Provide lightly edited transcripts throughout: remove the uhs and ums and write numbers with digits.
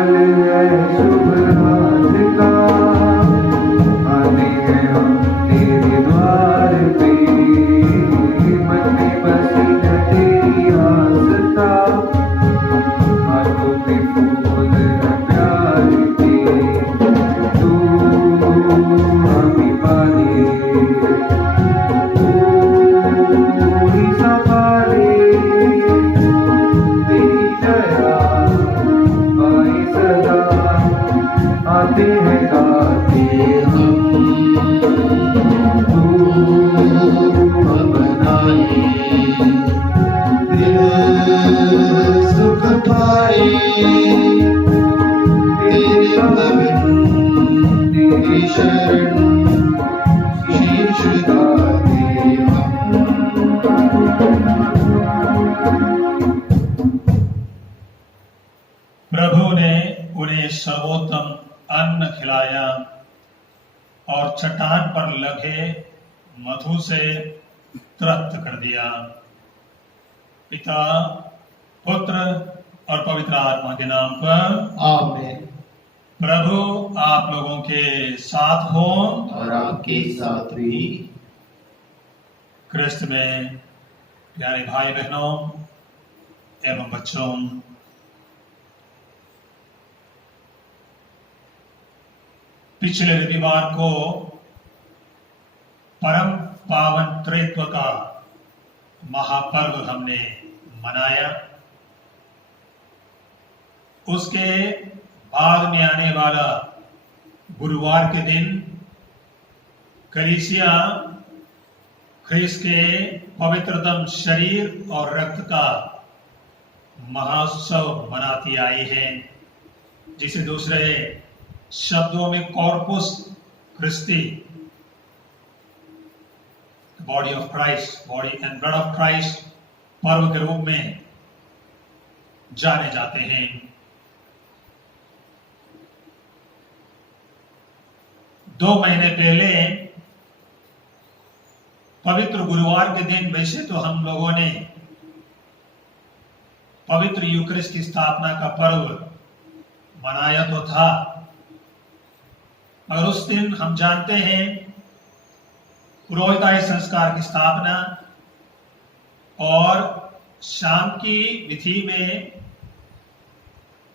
पल है शुभ रात का, आते हैं हम तेरे द्वार पे, मन में बसी है तेरी आस्था, हाथों पे फूल है प्यार के, तू हमें पाले, तू ही संभाले, तेरी दया पाए सदा, आते हैं गाते हम, तू हम बनाए, दिल सुख पाए, तेरे भवन तेरी शरण शीर्ष गाते हम। प्रभु ने उन्हें सर्वोत्तम अन्न खिलाया और चट्टान पर लगे मधु से तृप्त कर दिया। पिता, पुत्र और पवित्र आत्मा के नाम पर आमीन। प्रभु आप लोगों के साथ हो और आपके साथ भी। क्रिस्त में प्यारे भाई बहनों एवं बच्चों, पिछले रविवार को परम पावन त्रित्व का महापर्व हमने मनाया। उसके बाद में आने वाला गुरुवार के दिन कलीसिया ख्रीस्त के पवित्रतम शरीर और रक्त का महोत्सव मनाती आई है, जिसे दूसरे शब्दों में corpus Christi, body of Christ, body and blood of Christ पर्व के रूप में जाने जाते हैं। दो महीने पहले पवित्र गुरुवार के दिन वैसे तो हम लोगों ने पवित्र यूक्रिस्ट की स्थापना का पर्व मनाया तो था, मगर उस दिन हम जानते हैं पुरोहिताई संस्कार की स्थापना और शाम की विधि में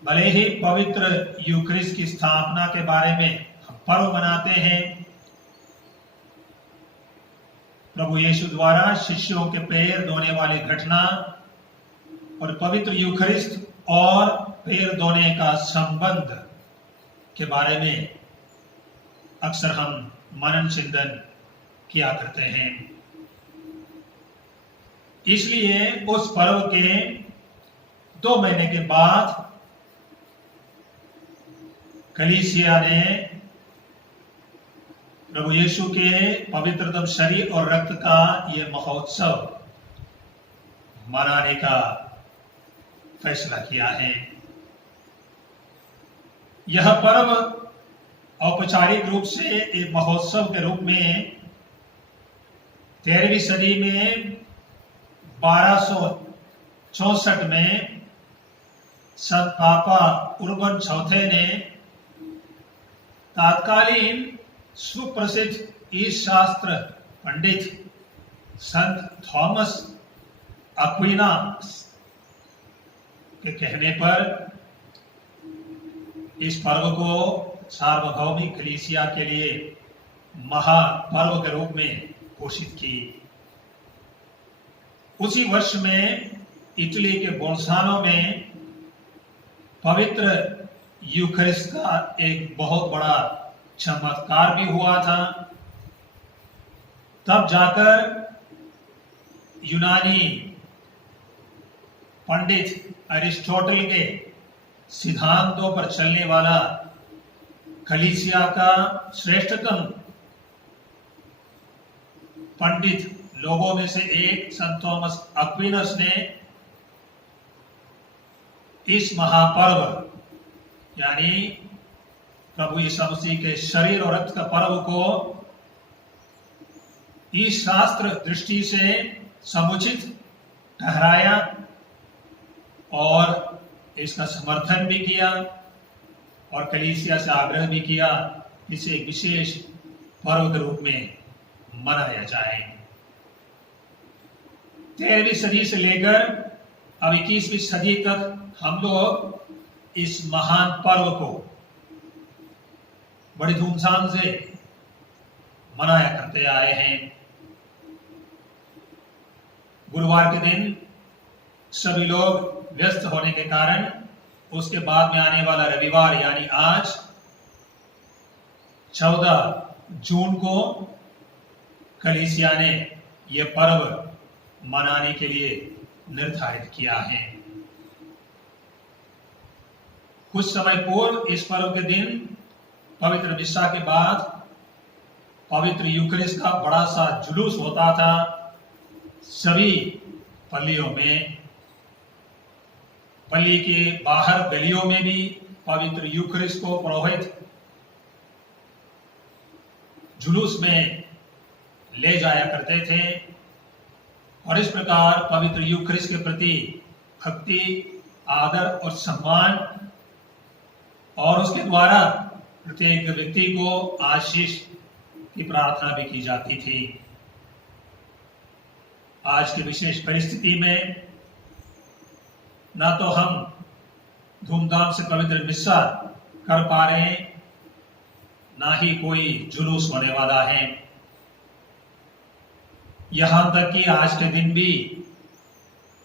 भले ही पवित्र यूक्रिस्ट की स्थापना के बारे में हम पर्व मनाते हैं। प्रभु यीशु द्वारा शिष्यों के पैर धोने वाली घटना और पवित्र यूक्रिस्ट और पैर धोने का संबंध के बारे में अक्सर हम मनन चिंतन किया करते हैं। इसलिए उस पर्व के 2 महीने के बाद कलीसिया ने प्रभु यीशु के पवित्रतम शरीर और रक्त का यह महोत्सव मनाने का फैसला किया है। यह पर्व औपचारिक रूप से एक महोत्सव के रूप में 13वीं सदी में 1264 में संत पापा उर्बन चौथे ने तात्कालीन सुप्रसिद्ध ईश शास्त्र पंडित संत थॉमस अक्विनास के कहने पर इस पर्व को सार्वभौमिक कलीसिया के लिए महापर्व के रूप में घोषित की। उसी वर्ष में इटली के बोल्सानो में पवित्र यूखरिस्ट का एक बहुत बड़ा चमत्कार भी हुआ था। तब जाकर यूनानी पंडित अरिस्टोटल के सिद्धांतों पर चलने वाला कलीसिया का श्रेष्ठतम पंडित लोगों में से एक संत थॉमस अक्विनस ने इस महापर्व यानी प्रभु यीशु मसीह के शरीर और रक्त का पर्व को इस शास्त्र दृष्टि से समुचित ठहराया और इसका समर्थन भी किया और कलीसिया से आग्रह भी किया इसे एक विशेष पर्व के रूप में मनाया जाए। 13वीं सदी से लेकर अब 21वीं सदी तक हम लोग इस महान पर्व को बड़ी धूमधाम से मनाया करते आए हैं। गुरुवार के दिन सभी लोग व्यस्त होने के कारण उसके बाद में आने वाला रविवार यानी आज 14 जून को कलीसिया ने यह पर्व मनाने के लिए निर्धारित किया है। कुछ समय पूर्व इस पर्व के दिन पवित्र मिस्सा के बाद पवित्र यूखरिस्ट का बड़ा सा जुलूस होता था। सभी पल्लियों में, पल्ली के बाहर गलियों में भी पवित्र यूखरिस्ट को पुरोहित जुलूस में ले जाया करते थे और इस प्रकार पवित्र यूखरिस्ट के प्रति भक्ति, आदर और सम्मान और उसके द्वारा प्रत्येक व्यक्ति को आशीष की प्रार्थना भी की जाती थी। आज की विशेष परिस्थिति में ना तो हम धूमधाम से पवित्र मिस्सा कर पा रहे हैं, ना ही कोई जुलूस होने वाला है। यहां तक कि आज के दिन भी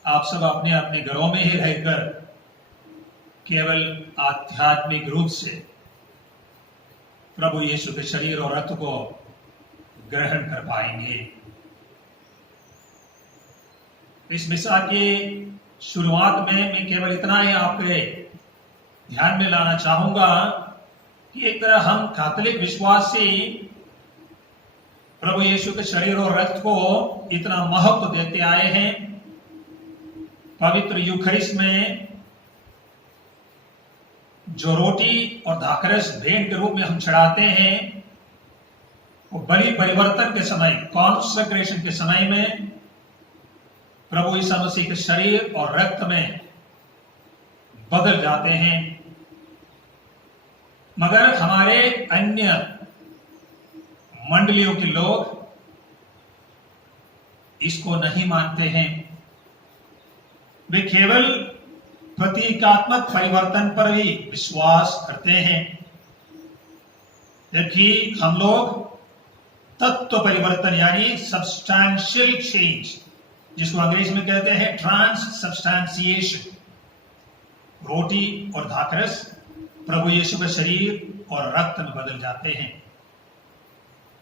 आप सब अपने अपने घरों में ही रहकर केवल आध्यात्मिक रूप से प्रभु यीशु के शरीर और रक्त को ग्रहण कर पाएंगे। इस मिसा की शुरुआत में मैं केवल इतना ही आपके ध्यान में लाना चाहूंगा कि एक तरह हम कैथोलिक विश्वास से प्रभु यीशु के शरीर और रक्त को इतना महत्व देते आए हैं। पवित्र यूखरिस्ट में जो रोटी और दाखरस भेंट के रूप में हम चढ़ाते हैं, वो बलि परिवर्तन के समय, कॉन्सेक्रेशन के समय में प्रभु यीशु मसीह के शरीर और रक्त में बदल जाते हैं। मगर हमारे अन्य मंडलियों के लोग इसको नहीं मानते हैं। वे केवल प्रतीकात्मक परिवर्तन पर ही विश्वास करते हैं, जबकि हम लोग तत्व परिवर्तन यानी सब्सटैंशियल चेंज, जिसको अंग्रेजी में कहते हैं ट्रांससब्सटैंशिएशन, रोटी और दाखरस प्रभु यीशु के शरीर और रक्त में बदल जाते हैं।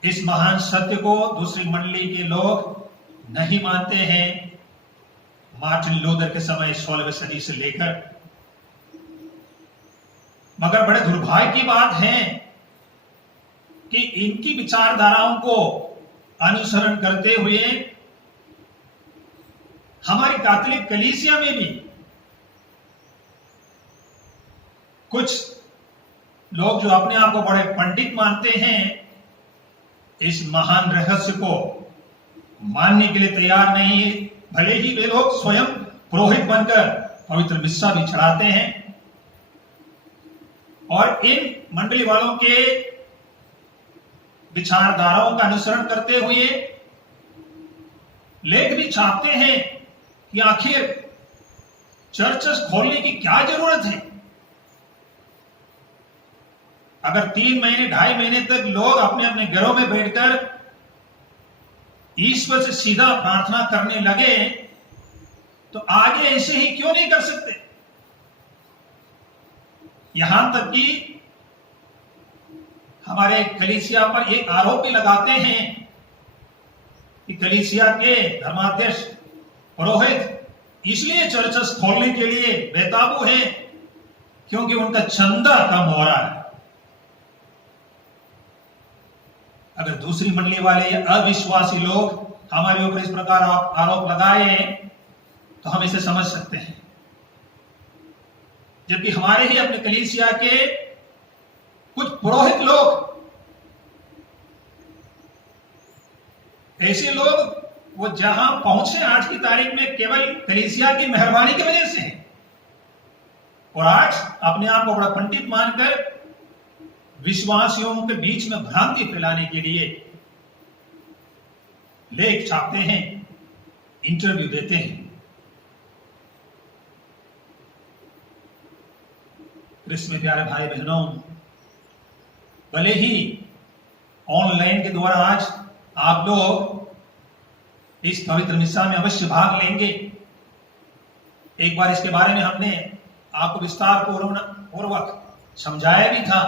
इस महान सत्य को दूसरी मंडली के लोग नहीं मानते हैं। मार्टिन लूथर के समय 16वीं सदी से लेकर, मगर बड़े दुर्भाग्य की बात है कि इनकी विचारधाराओं को अनुसरण करते हुए हमारी कैथोलिक कलीसिया में भी कुछ लोग जो अपने आप को बड़े पंडित मानते हैं, इस महान रहस्य को मानने के लिए तैयार नहीं है। भले ही वे लोग स्वयं पुरोहित बनकर पवित्र मिस्सा भी चढ़ाते हैं और इन मंडली वालों के विचारधाराओं का अनुसरण करते हुए लेख भी छापते हैं कि आखिर चर्चेस खोलने की क्या जरूरत है। अगर 3 महीने 2.5 महीने तक लोग अपने अपने घरों में बैठकर ईश्वर से सीधा प्रार्थना करने लगे, तो आगे ऐसे ही क्यों नहीं कर सकते। यहां तक कि हमारे कलीसिया पर एक आरोप भी लगाते हैं कि कलीसिया के धर्माध्यक्ष पुरोहित इसलिए चर्चेस खोलने के लिए बेकाबू हैं क्योंकि उनका चंदा कम हो रहा है। अगर दूसरी मंडली वाले या अविश्वासी लोग हमारे ऊपर इस प्रकार आरोप लगाए तो हम इसे समझ सकते हैं, जबकि हमारे ही अपने कलीसिया के कुछ पुरोहित लोग, ऐसे लोग वो जहां पहुंचे आज की तारीख में केवल कलीसिया की मेहरबानी की वजह से, और आज अपने आप को बड़ा पंडित मानकर विश्वासियों के बीच में भ्रांति फैलाने के लिए लेख छापते हैं, इंटरव्यू देते हैं। इसमें प्यारे भाई बहनों, भले ही ऑनलाइन के द्वारा आज आप लोग इस पवित्र मिस्सा में अवश्य भाग लेंगे। एक बार इसके बारे में हमने आपको विस्तार पूर्वक समझाया भी था।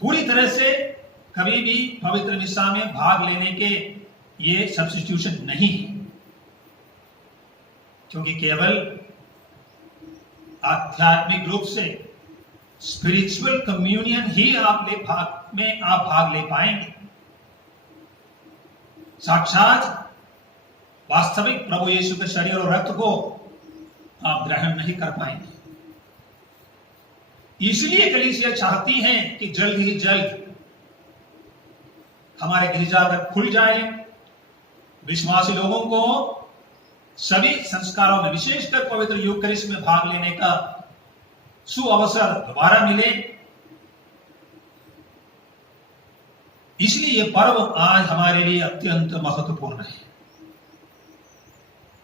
पूरी तरह से कभी भी पवित्र मिस्सा में भाग लेने के ये सब्स्टिट्यूशन नहीं है, क्योंकि केवल आध्यात्मिक रूप से स्पिरिचुअल कम्युनियन ही आप भाग ले पाएंगे। साक्षात वास्तविक प्रभु यीशु के शरीर और रक्त को आप ग्रहण नहीं कर पाएंगे। इसलिए कलीसिया चाहती है कि जल्द ही जल्द हमारे गिरजाघर खुल जाए, विश्वासी लोगों को सभी संस्कारों में, विशेषकर पवित्र यूकरिस्ट में भाग लेने का सुअवसर दोबारा मिले। इसलिए यह पर्व आज हमारे लिए अत्यंत महत्वपूर्ण है।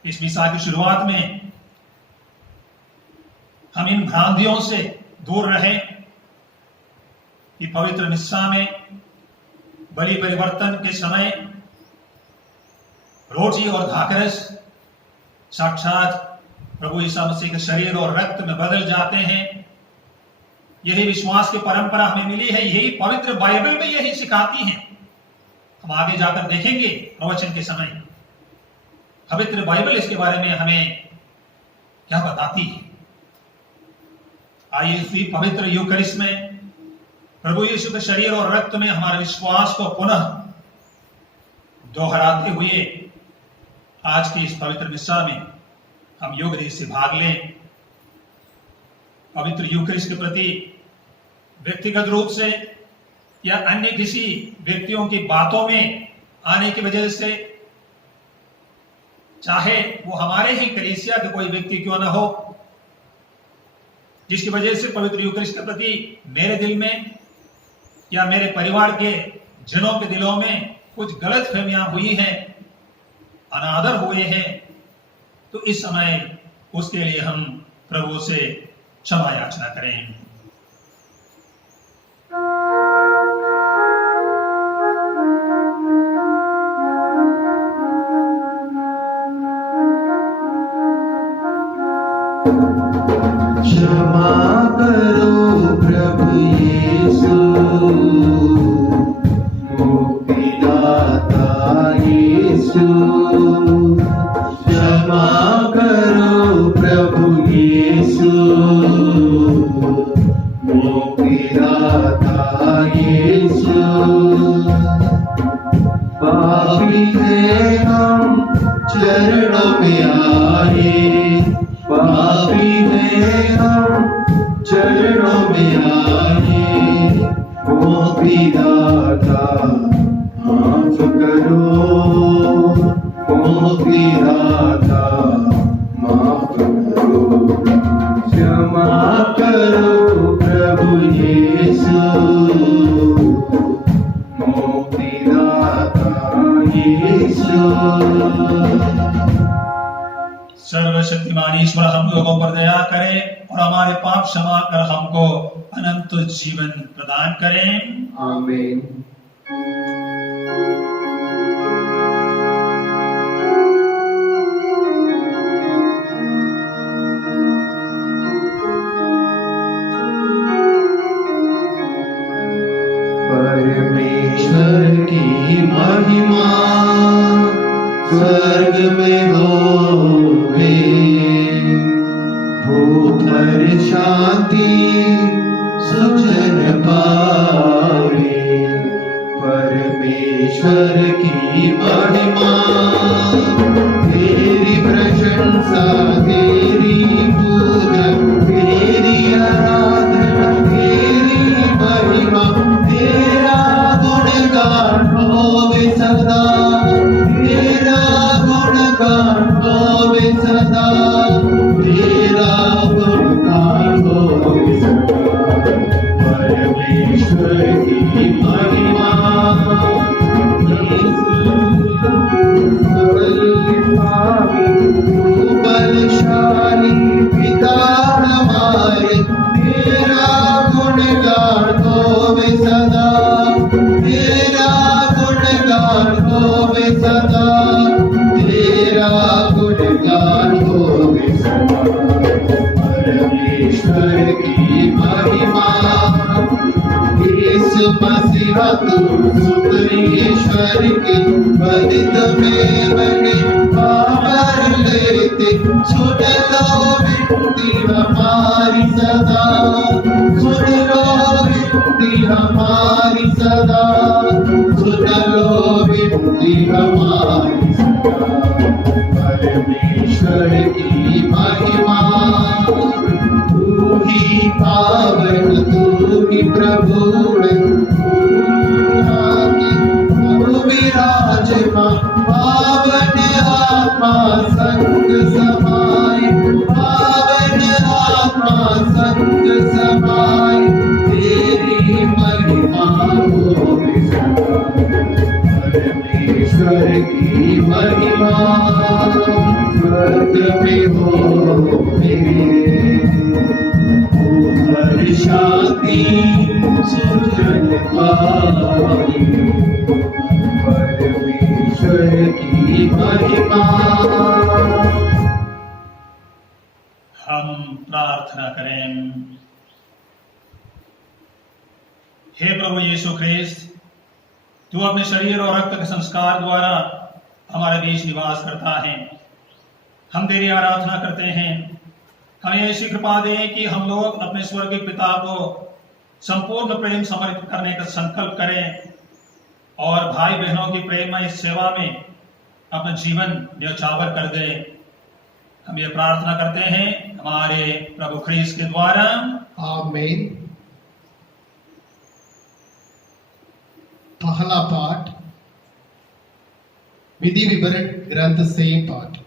इस मिसा की शुरुआत में हम इन भ्रांतियों से दूर रहें कि पवित्र मिस्सा में बलि परिवर्तन के समय रोटी और धाकरस साक्षात प्रभु ईसा मसीह के शरीर और रक्त में बदल जाते हैं। यही विश्वास की परंपरा हमें मिली है, यही पवित्र बाइबल में यही सिखाती है। हम आगे जाकर देखेंगे प्रवचन के समय पवित्र बाइबल इसके बारे में हमें क्या बताती है। आइए इसी पवित्र यूकरिस्ट में प्रभु यीशु के शरीर और रक्त में हमारे विश्वास को पुनः दोहराते हुए आज की इस पवित्र मिस्सा में हम योग रीत से भाग लें। पवित्र यूकरिस्ट के प्रति व्यक्तिगत रूप से या अन्य किसी व्यक्तियों की बातों में आने की वजह से, चाहे वो हमारे ही कलीसिया के कोई व्यक्ति क्यों ना हो, जिसकी वजह से पवित्र यूकरिस्ट के प्रति मेरे दिल में या मेरे परिवार के जनों के दिलों में कुछ गलत फहमियां हुई हैं, अनादर हुए हैं, तो इस समय उसके लिए हम प्रभु से क्षमा याचना करें। क्षमा करो प्रभु यीशु, मुक्तिदाता यीशु। क्षमा करो प्रभु यीशु, मुक्तिदाता यीशु। पापी हैं हम चरणों में आए, पापी हैं हम चरणों में आए। मुक्तिदाता माफ करो, मुक्तिदाता माफ करो। क्षमा करो प्रभु यीशु, मुक्तिदाता यीशु। सर्वशक्तिमान ईश्वर हम लोगों पर दया करे और हमारे पाप क्षमा कर हमको अनंत जीवन प्रदान करें। आमीन। परमेश्वर की महिमा स्वर्ग में होवे, भूत पर शांति सुजन पावे। परमेश्वर की महिमा, तेरी प्रशंसा, तेरी पूजा, तेरी आराधना, तेरी महिमा, तेरा गुणगान होवे सदा, तेरा गुणगान होवे सदा, तेरा गुणगान होवे सदा। तेरा तू सुतरीश्वर के बदित में बने पावर लेते सुन लो विनती हमारी सदा सुन लो विनती हमारी सदा सुन लो विनती हमारी सदा परमेश्वर की महिमा तू ही पावन तू ही प्रभु विराजमा पावन आत्मा संग समाए पावन आत्मा संग समाए तेरी महिमा हो परमेश्वर की महिमा स्वर्ग में हो हर शांति सुजन पाई परमेश्वर की महिमा। हम प्रार्थना करें। हे प्रभु यीशु ख्रिस्त, तू अपने शरीर और रक्त के संस्कार द्वारा हमारे बीच निवास करता है। हम तेरी आराधना करते हैं। हमें ऐसी कृपा दे कि हम लोग अपने स्वर्गीय पिता को संपूर्ण प्रेम समर्पित करने का संकल्प करें और भाई बहनों की प्रेममय सेवा में अपना जीवन न्यौछावर कर दे। हम ये प्रार्थना करते हैं हमारे प्रभु ख्रीस्त के द्वारा, आमीन। पहला पाठ विधि विवरण ग्रंथ से पाठ,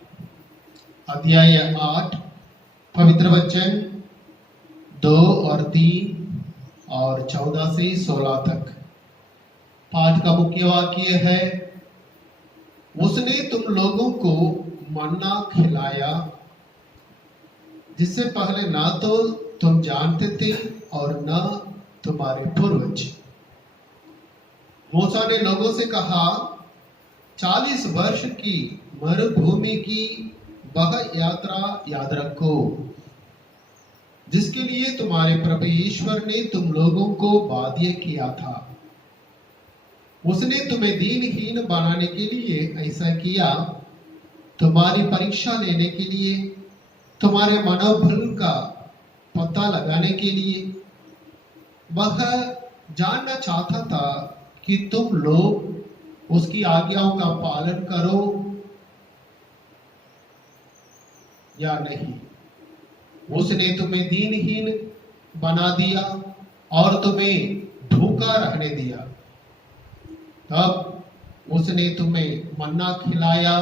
अध्याय 8, पवित्र वचन 2 और 3 और 14 से 16 तक। पाठ का मुख्य वाक्य है, उसने तुम लोगों को मन्ना खिलाया जिससे पहले ना तो तुम जानते थे और न तुम्हारे पूर्वज। मूसा ने लोगों से कहा, 40 वर्ष की मरुभूमि की वह यात्रा याद रखो जिसके लिए तुम्हारे प्रभु ईश्वर ने तुम लोगों को बाध्य किया था। उसने तुम्हें दीनहीन बनाने के लिए ऐसा किया, तुम्हारी परीक्षा लेने के लिए, तुम्हारे मनोबल का पता लगाने के लिए। वह जानना चाहता था कि तुम लोग उसकी आज्ञाओं का पालन करो या नहीं। उसने तुम्हें दीनहीन बना दिया और तुम्हें भूखा रहने दिया। तब उसने तुम्हें मन्ना खिलाया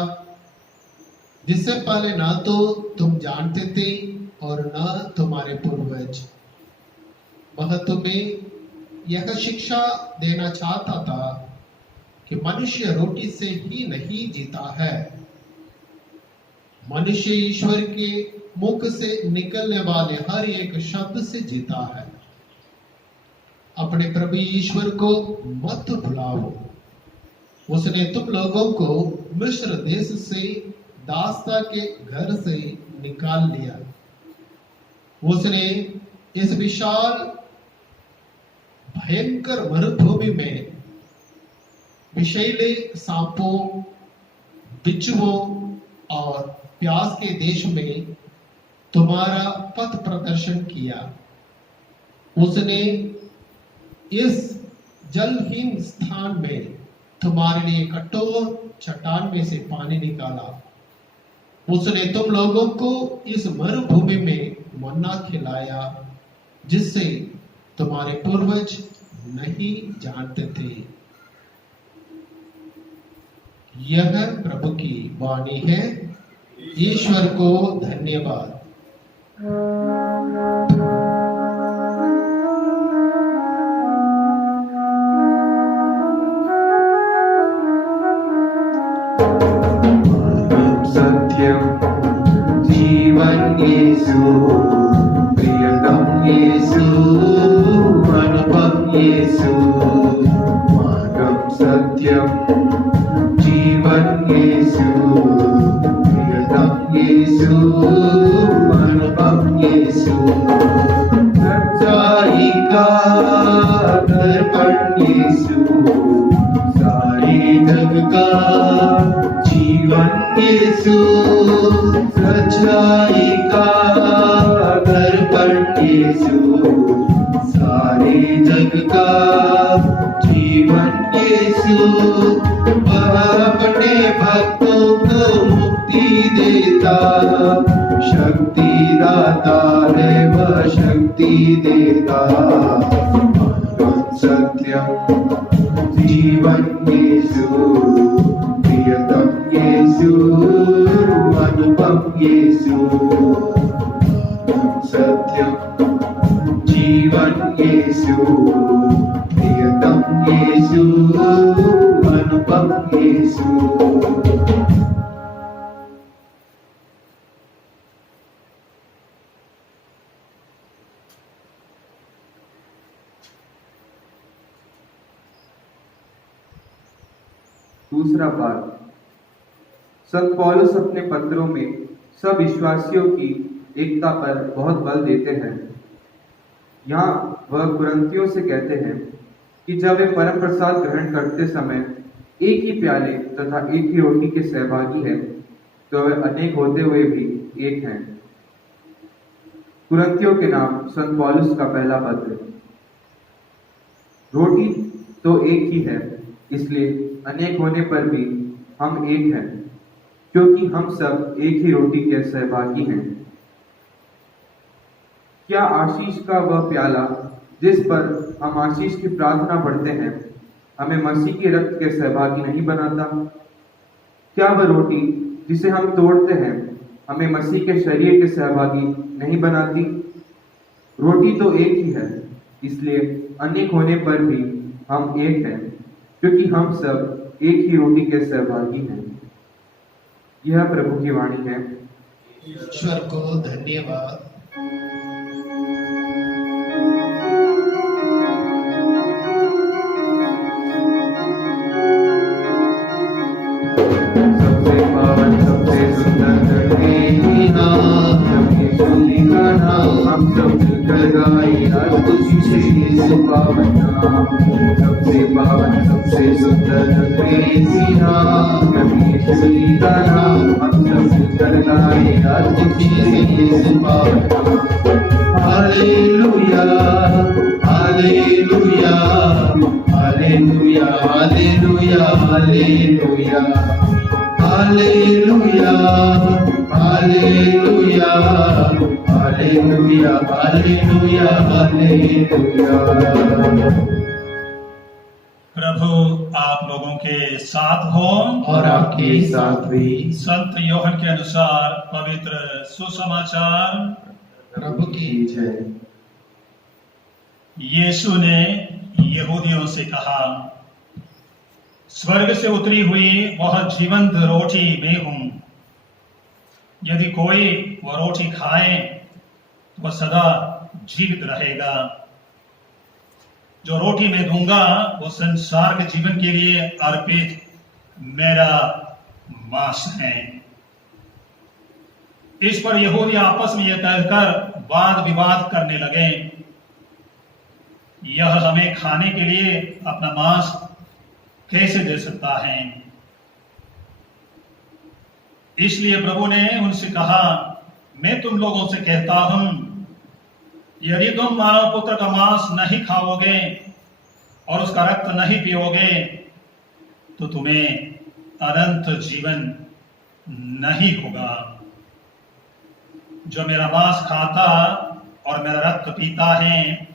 जिससे पहले ना तो तुम जानते थे और न तुम्हारे पूर्वज। वह तुम्हें यह शिक्षा देना चाहता था कि मनुष्य रोटी से ही नहीं जीता है, मनुष्य ईश्वर के मुख से निकलने वाले हर एक शब्द से जीता है। अपने प्रभु ईश्वर को मत भुलाओ। उसने तुम लोगों को मिस्र देश से दासता के घर से निकाल लिया। उसने इस विशाल भयंकर मरुभूमि में विषैले सांपों, बिच्छुओं और प्यास के देश में तुम्हारा पथ प्रदर्शन किया। उसने इस जलहीन स्थान में तुम्हारे लिए कठोर चट्टान में से पानी निकाला। उसने तुम लोगों को इस मरुभूमि में मन्ना खिलाया जिससे तुम्हारे पूर्वज नहीं जानते थे। यह प्रभु की वाणी है। ईश्वर को धन्यवाद। सत्यम जीवन यीशु, प्रियतम यीशु, अनुपम यीशु। मार्गम सत्यम जीवन यीशु, प्रियतम यीशु, अनुपम यीशु। सच्चाई का दर्पण यीशु, यीशु सच्चाई का दर्पण यीशु सारे जग का जीवन यीशु वह अपने भक्तों को मुक्ति देता शक्ति दाता है वह शक्ति देता सत्यम जीवन यीशु प्रियतम यीशु अनुपम यीशु सत्यम जीवन यीशु प्रियतम यीशु अनुपम यीशु। दूसरा पाठ। संत पौलुस अपने पत्रों में सब विश्वासियों की एकता पर बहुत बल देते हैं। यहाँ वह कुरिन्थियों से कहते हैं कि जब वे परम प्रसाद ग्रहण करते समय एक ही प्याले तथा एक ही रोटी के सहभागी हैं, तो वे अनेक होते हुए भी एक हैं। कुरिन्थियों के नाम संत पौलुस का पहला पत्र। रोटी तो एक ही है, इसलिए अनेक होने पर भी हम एक हैं, क्योंकि हम सब एक ही रोटी के सहभागी हैं। क्या आशीष का वह प्याला जिस पर हम आशीष की प्रार्थना पढ़ते हैं हमें मसीह के रक्त के सहभागी नहीं बनाता? क्या वह रोटी जिसे हम तोड़ते हैं हमें मसीह के शरीर के सहभागी नहीं बनाती? रोटी तो एक ही है, इसलिए अनेक होने पर भी हम एक हैं, क्योंकि हम सब एक ही रोटी के सहभागी हैं। यह प्रभु की वाणी है। ईश्वर को धन्यवाद। सबसे पावन सबसे सुंदर धरती नाम सबकी सुनी का नाम हम सब मिलकर गाएं हर खुशी से यीशु पावन नाम। सबसे पावन सबसे सुंदर धरती नाम सबकी सुनी का नाम हम सब मिलकर गाएं हर खुशी से यीशु पावन नाम। Hallelujah hallelujah hallelujah hallelujah hallelujah hallelujah hallelujah hallelujah hallelujah hallelujah. प्रभु आप लोगों के साथ हो और आपके साथ भी। संत यूहन्ना के अनुसार पवित्र सुसमाचार। प्रभु की जय। यीशु ने यहूदियों से कहा, स्वर्ग से उतरी हुई वह जीवंत रोटी मैं हूं। यदि कोई वह रोटी खाए तो वह सदा जीवित रहेगा। जो रोटी मैं दूंगा वो संसार के जीवन के लिए अर्पित मेरा मांस है। इस पर यहूदी आपस में यह कहकर वाद विवाद करने लगे, यह हमें खाने के लिए अपना मांस कैसे दे सकता है? इसलिए प्रभु ने उनसे कहा, मैं तुम लोगों से कहता हूं, यदि तुम मानव पुत्र का मांस नहीं खाओगे और उसका रक्त नहीं पियोगे तो तुम्हें अनंत जीवन नहीं होगा। जो मेरा मांस खाता और मेरा रक्त पीता है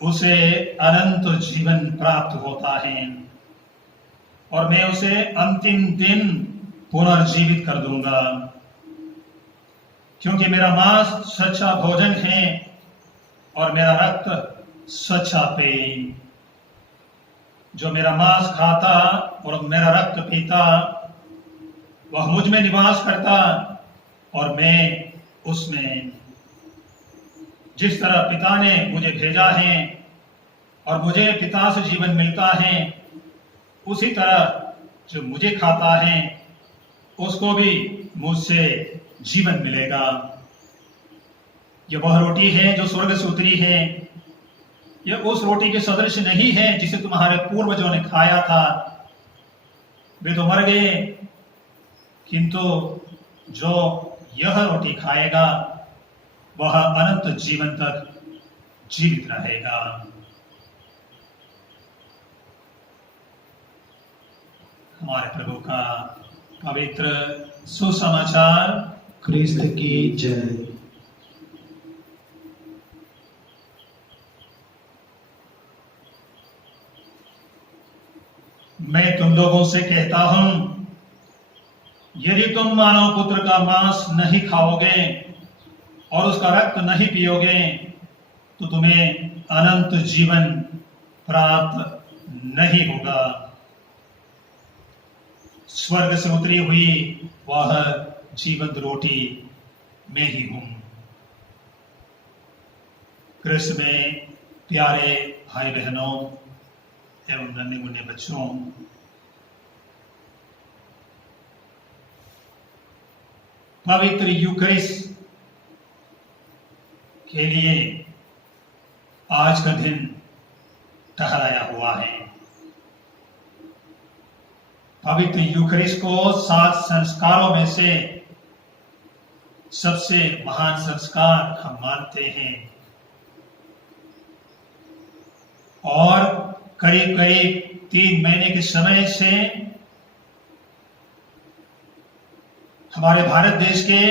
उसे अनंत जीवन प्राप्त होता है और मैं उसे अंतिम दिन पुनर्जीवित कर दूंगा। क्योंकि मेरा मांस सच्चा भोजन है और मेरा रक्त सच्चा पेय। जो मेरा मांस खाता और मेरा रक्त पीता वह मुझ में निवास करता और मैं उसमें। जिस तरह पिता ने मुझे भेजा है और मुझे पिता से जीवन मिलता है, उसी तरह जो मुझे खाता है उसको भी मुझसे जीवन मिलेगा। यह वह रोटी है जो स्वर्ग से उतरी है। यह उस रोटी के सदृश नहीं है जिसे तुम्हारे पूर्वजों ने खाया था। वे तो मर गए, किंतु जो यह रोटी खाएगा वह अनंत जीवन तक जीवित रहेगा। हमारे प्रभु का पवित्र सुसमाचार। क्रिस्त की जय। मैं तुम लोगों से कहता हूं, यदि तुम मानव पुत्र का मांस नहीं खाओगे और उसका रक्त नहीं पियोगे तो तुम्हें अनंत जीवन प्राप्त नहीं होगा। स्वर्ग से उतरी हुई वह जीवंत रोटी मैं ही हूं। कृष्ण में प्यारे भाई बहनों एवं नन्हे मुन्ने बच्चों, पवित्र यूकरिस्ट के लिए आज का दिन ठहराया हुआ है। पवित्र यूकरिस्ट को 7 संस्कारों में से सबसे महान संस्कार हम मानते हैं और करीब करीब 3 महीने के समय से हमारे भारत देश के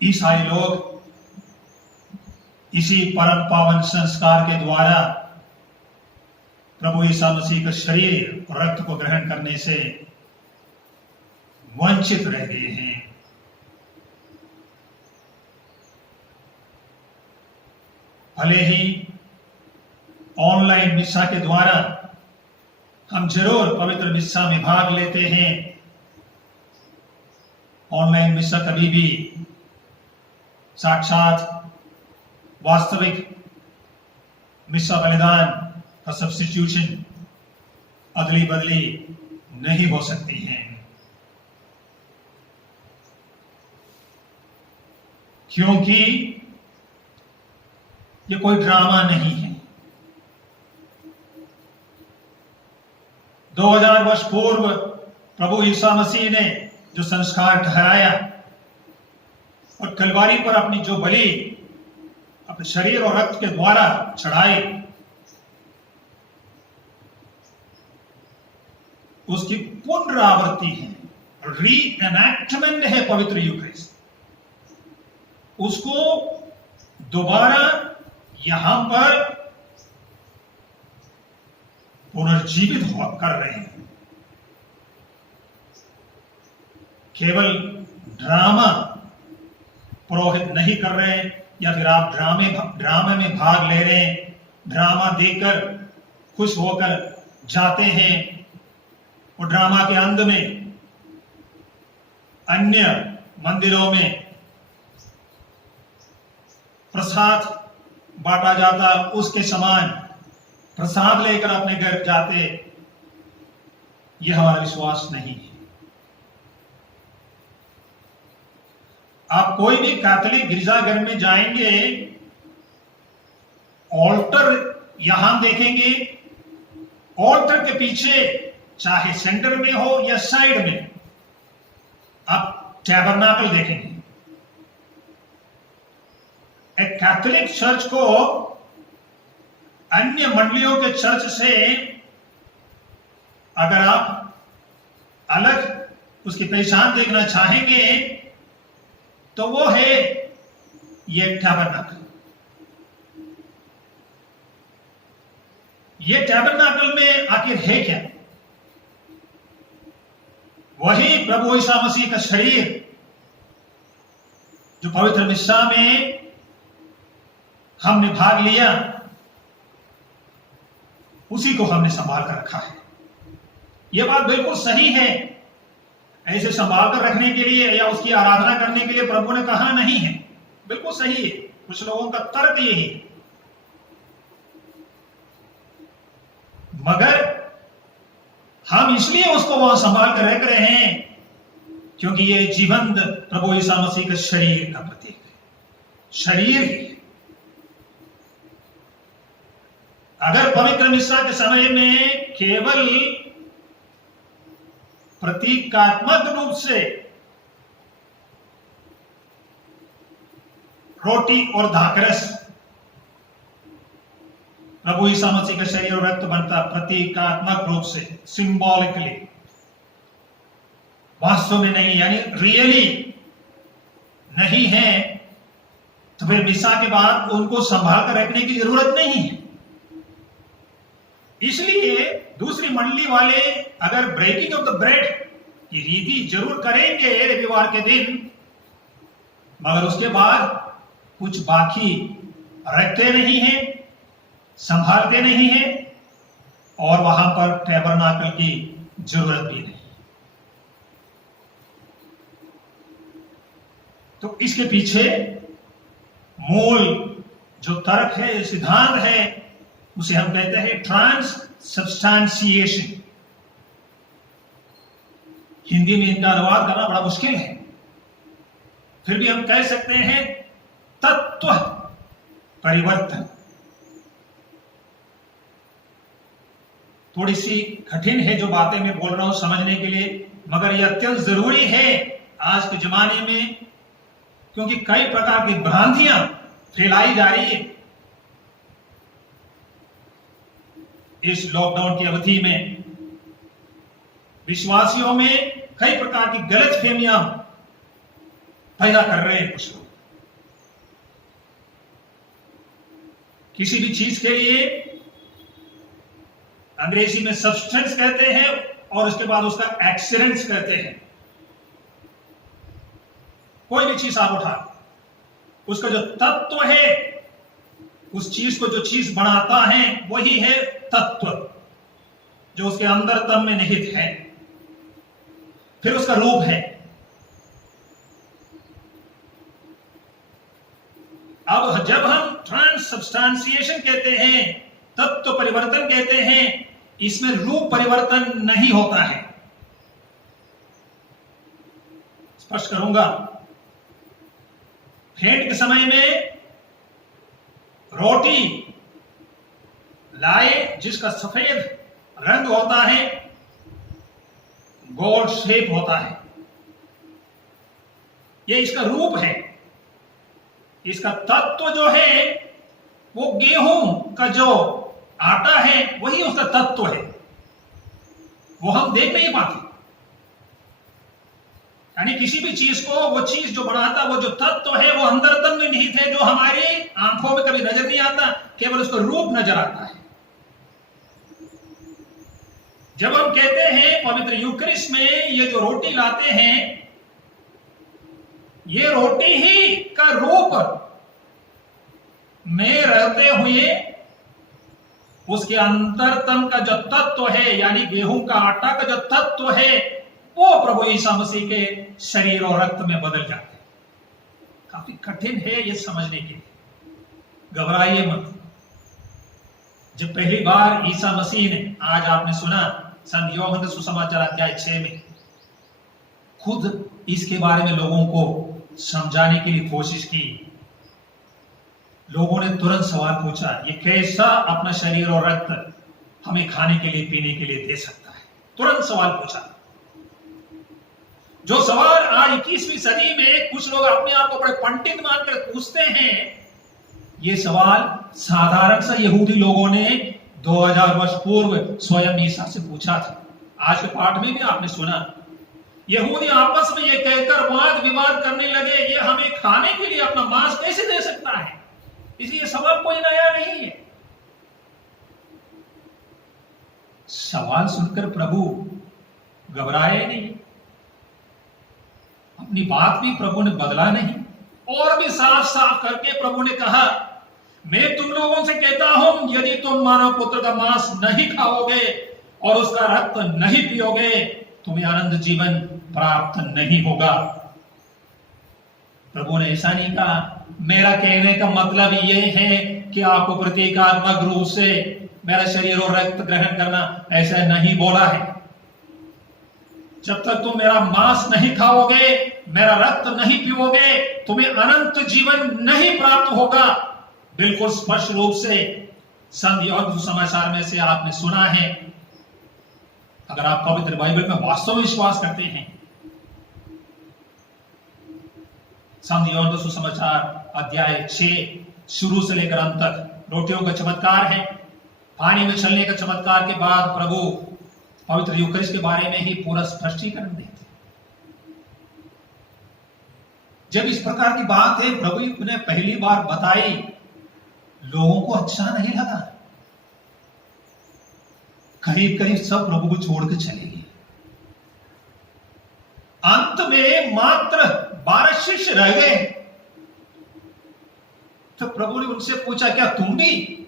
ईसाई लोग इसी परम पावन संस्कार के द्वारा प्रभु ईसा मसीह का शरीर और रक्त को ग्रहण करने से वंचित रह गए हैं। भले ही ऑनलाइन मिस्सा के द्वारा हम जरूर पवित्र मिस्सा में भाग लेते हैं, ऑनलाइन मिस्सा कभी भी साक्षात वास्तविक मिस्सा बलिदान का सब्स्टिट्यूशन अदली बदली नहीं हो सकती है, क्योंकि ये कोई ड्रामा नहीं है। 2000 वर्ष पूर्व प्रभु ईसा मसीह ने जो संस्कार ठहराया और कलवारी पर अपनी जो बलि अपने शरीर और रक्त के द्वारा चढ़ाई, उसकी पुनरावृत्ति है, रीएनैक्टमेंट है पवित्र यूकरिस्ट। उसको दोबारा यहां पर पुनर्जीवित कर रहे हैं। केवल ड्रामा पुरोहित नहीं कर रहे या फिर आप ड्रामे में भाग ले रहे हैं, ड्रामा देखकर खुश होकर जाते हैं और ड्रामा के अंत में अन्य मंदिरों में प्रसाद बांटा जाता, उसके समान प्रसाद लेकर अपने घर जाते, यह हमारा विश्वास नहीं है। आप कोई भी कैथोलिक गिरजाघर में जाएंगे, ऑल्टर यहां देखेंगे, ऑल्टर के पीछे चाहे सेंटर में हो या साइड में आप टैबरनाकल देखेंगे। एक कैथोलिक चर्च को अन्य मंडलियों के चर्च से अगर आप अलग उसकी पहचान देखना चाहेंगे तो वो है ये टैबरनाकल। ये टैबरनाकल में आखिर है क्या? वही प्रभु ईसा मसीह का शरीर जो पवित्र मिस्सा में हमने भाग लिया, उसी को हमने संभाल कर रखा है। यह बात बिल्कुल सही है। ऐसे संभाल कर रखने के लिए या उसकी आराधना करने के लिए प्रभु ने कहा नहीं है, बिल्कुल सही है। कुछ लोगों का तर्क यही है, मगर हम इसलिए उसको वहां संभाल कर रख रहे हैं क्योंकि ये जीवंत प्रभु ईसा मसीह के शरीर का प्रतीक है। शरीर ही अगर पवित्र मिस्सा के समय में केवल प्रतीकात्मक रूप से रोटी और दाखरस प्रभु ईसा मसीह का शरीर और रक्त बनता प्रतीकात्मक रूप से, सिंबॉलिकली, वास्तव में नहीं, यानी रियली नहीं है, तो फिर मिसा के बाद उनको संभाल कर रखने की जरूरत नहीं है। इसलिए दूसरी मंडली वाले अगर ब्रेकिंग ऑफ द ब्रेड की रीति जरूर करेंगे रविवार के दिन, मगर उसके बाद कुछ बाकी रखते नहीं है, संभालते नहीं है, और वहां पर टैबरनाकल की जरूरत भी नहीं। तो इसके पीछे मूल जो तर्क है, सिद्धांत है, उसे हम कहते हैं ट्रांससब्सटेंशिएशन। हिंदी में इनका अनुवाद करना बड़ा मुश्किल है, फिर भी हम कह सकते हैं तत्व परिवर्तन। थोड़ी सी कठिन है जो बातें मैं बोल रहा हूं समझने के लिए, मगर यह अत्यंत जरूरी है आज के जमाने में, क्योंकि कई प्रकार की भ्रांतियां फैलाई जा रही है। इस लॉकडाउन की अवधि में विश्वासियों में कई प्रकार की गलतफहमियां पैदा कर रहे हैं कुछ लोग। किसी भी चीज के लिए अंग्रेजी में सब्सटेंस कहते हैं और उसके बाद उसका एक्सीलेंस कहते हैं। कोई भी चीज आप उठा, उसका जो तत्व है, उस चीज को जो चीज बनाता है वही है तत्व, जो उसके अंदर तम में निहित है। फिर उसका रूप है। अब जब हम ट्रांससब्सटेंशिएशन कहते हैं, तत्व परिवर्तन कहते हैं, इसमें रूप परिवर्तन नहीं होता है। स्पष्ट करूंगा, फेंट के समय में रोटी लाए जिसका सफेद रंग होता है, गोल शेप होता है, यह इसका रूप है। इसका तत्व जो है वो गेहूं का जो आटा है वही उसका तत्व है, वो हम देख नहीं पाते। यानी किसी भी चीज को, वो चीज जो बनाता, वो जो तत्व है वो अंदरतम में निहित है, जो हमारी आंखों में कभी नजर नहीं आता, केवल उसका रूप नजर आता है। जब हम कहते हैं पवित्र यूकरिस्ट में ये जो रोटी लाते हैं, ये रोटी ही का रूप में रहते हुए उसके अंतरतम का जो तत्व है, यानी गेहूं का आटा का जो तत्व है, वो प्रभु ईसा मसीह के शरीर और रक्त में बदल जाते हैं। काफी कठिन है ये समझने के लिए, घबराइए मत। जब पहली बार ईसा मसीह ने, आज आपने सुना संत यूहन्ना सुसमाचार अध्याय 6 में, खुद इसके बारे में लोगों को समझाने के लिए कोशिश की, लोगों ने तुरंत सवाल पूछा, ये कैसा अपना शरीर और रक्त हमें खाने के लिए, पीने के लिए दे सकता है? तुरंत सवाल पूछा। जो सवाल आज 21वीं सदी में कुछ लोग अपने आप को बड़े पंडित मानकर पूछते हैं, ये सवाल साधारण सा यहूदी लोगों ने 2000 वर्ष पूर्व स्वयं ईसा से पूछा था। आज के पाठ में भी आपने सुना, यहूदी आपस में ये कहकर वाद विवाद करने लगे, ये हमें खाने के लिए अपना मांस कैसे दे सकता है? इसलिए सवाल कोई नया नहीं है। सवाल सुनकर प्रभु घबराए नहीं, अपनी बात भी प्रभु ने बदला नहीं, और भी साफ साफ करके प्रभु ने कहा, मैं तुम लोगों से कहता हूं, यदि तुम मानव पुत्र का मांस नहीं खाओगे और उसका रक्त नहीं पियोगे, तुम्हें आनंद जीवन प्राप्त नहीं होगा। प्रभु ने ऐसा नहीं कहा। मेरा कहने का मतलब यह है कि आपको प्रतीकात्मक रूप से मेरा शरीर और रक्त ग्रहण करना, ऐसा नहीं बोला है। जब तक तुम मेरा मांस नहीं खाओगे, मेरा रक्त नहीं पीओगे, तुम्हें अनंत जीवन नहीं प्राप्त होगा। बिल्कुल स्पष्ट रूप से संत यूहन्ना सुसमाचार में से आपने सुना है, अगर आप पवित्र बाइबल में वास्तव में विश्वास करते हैं, समझिए सुसमाचार अध्याय 6 शुरू से लेकर अंत तक रोटियों का चमत्कार है। पानी में चलने का चमत्कार के बाद प्रभु पवित्र यूकरिस्ट के बारे में ही पूरा स्पष्टीकरण देते। जब इस प्रकार की बात है प्रभु ने पहली बार बताई, लोगों को अच्छा नहीं लगा। करीब करीब सब प्रभु को छोड़कर चले गए। अंत में मात्र 12 शिष्य रह गए। तो प्रभु ने उनसे पूछा, क्या तुम भी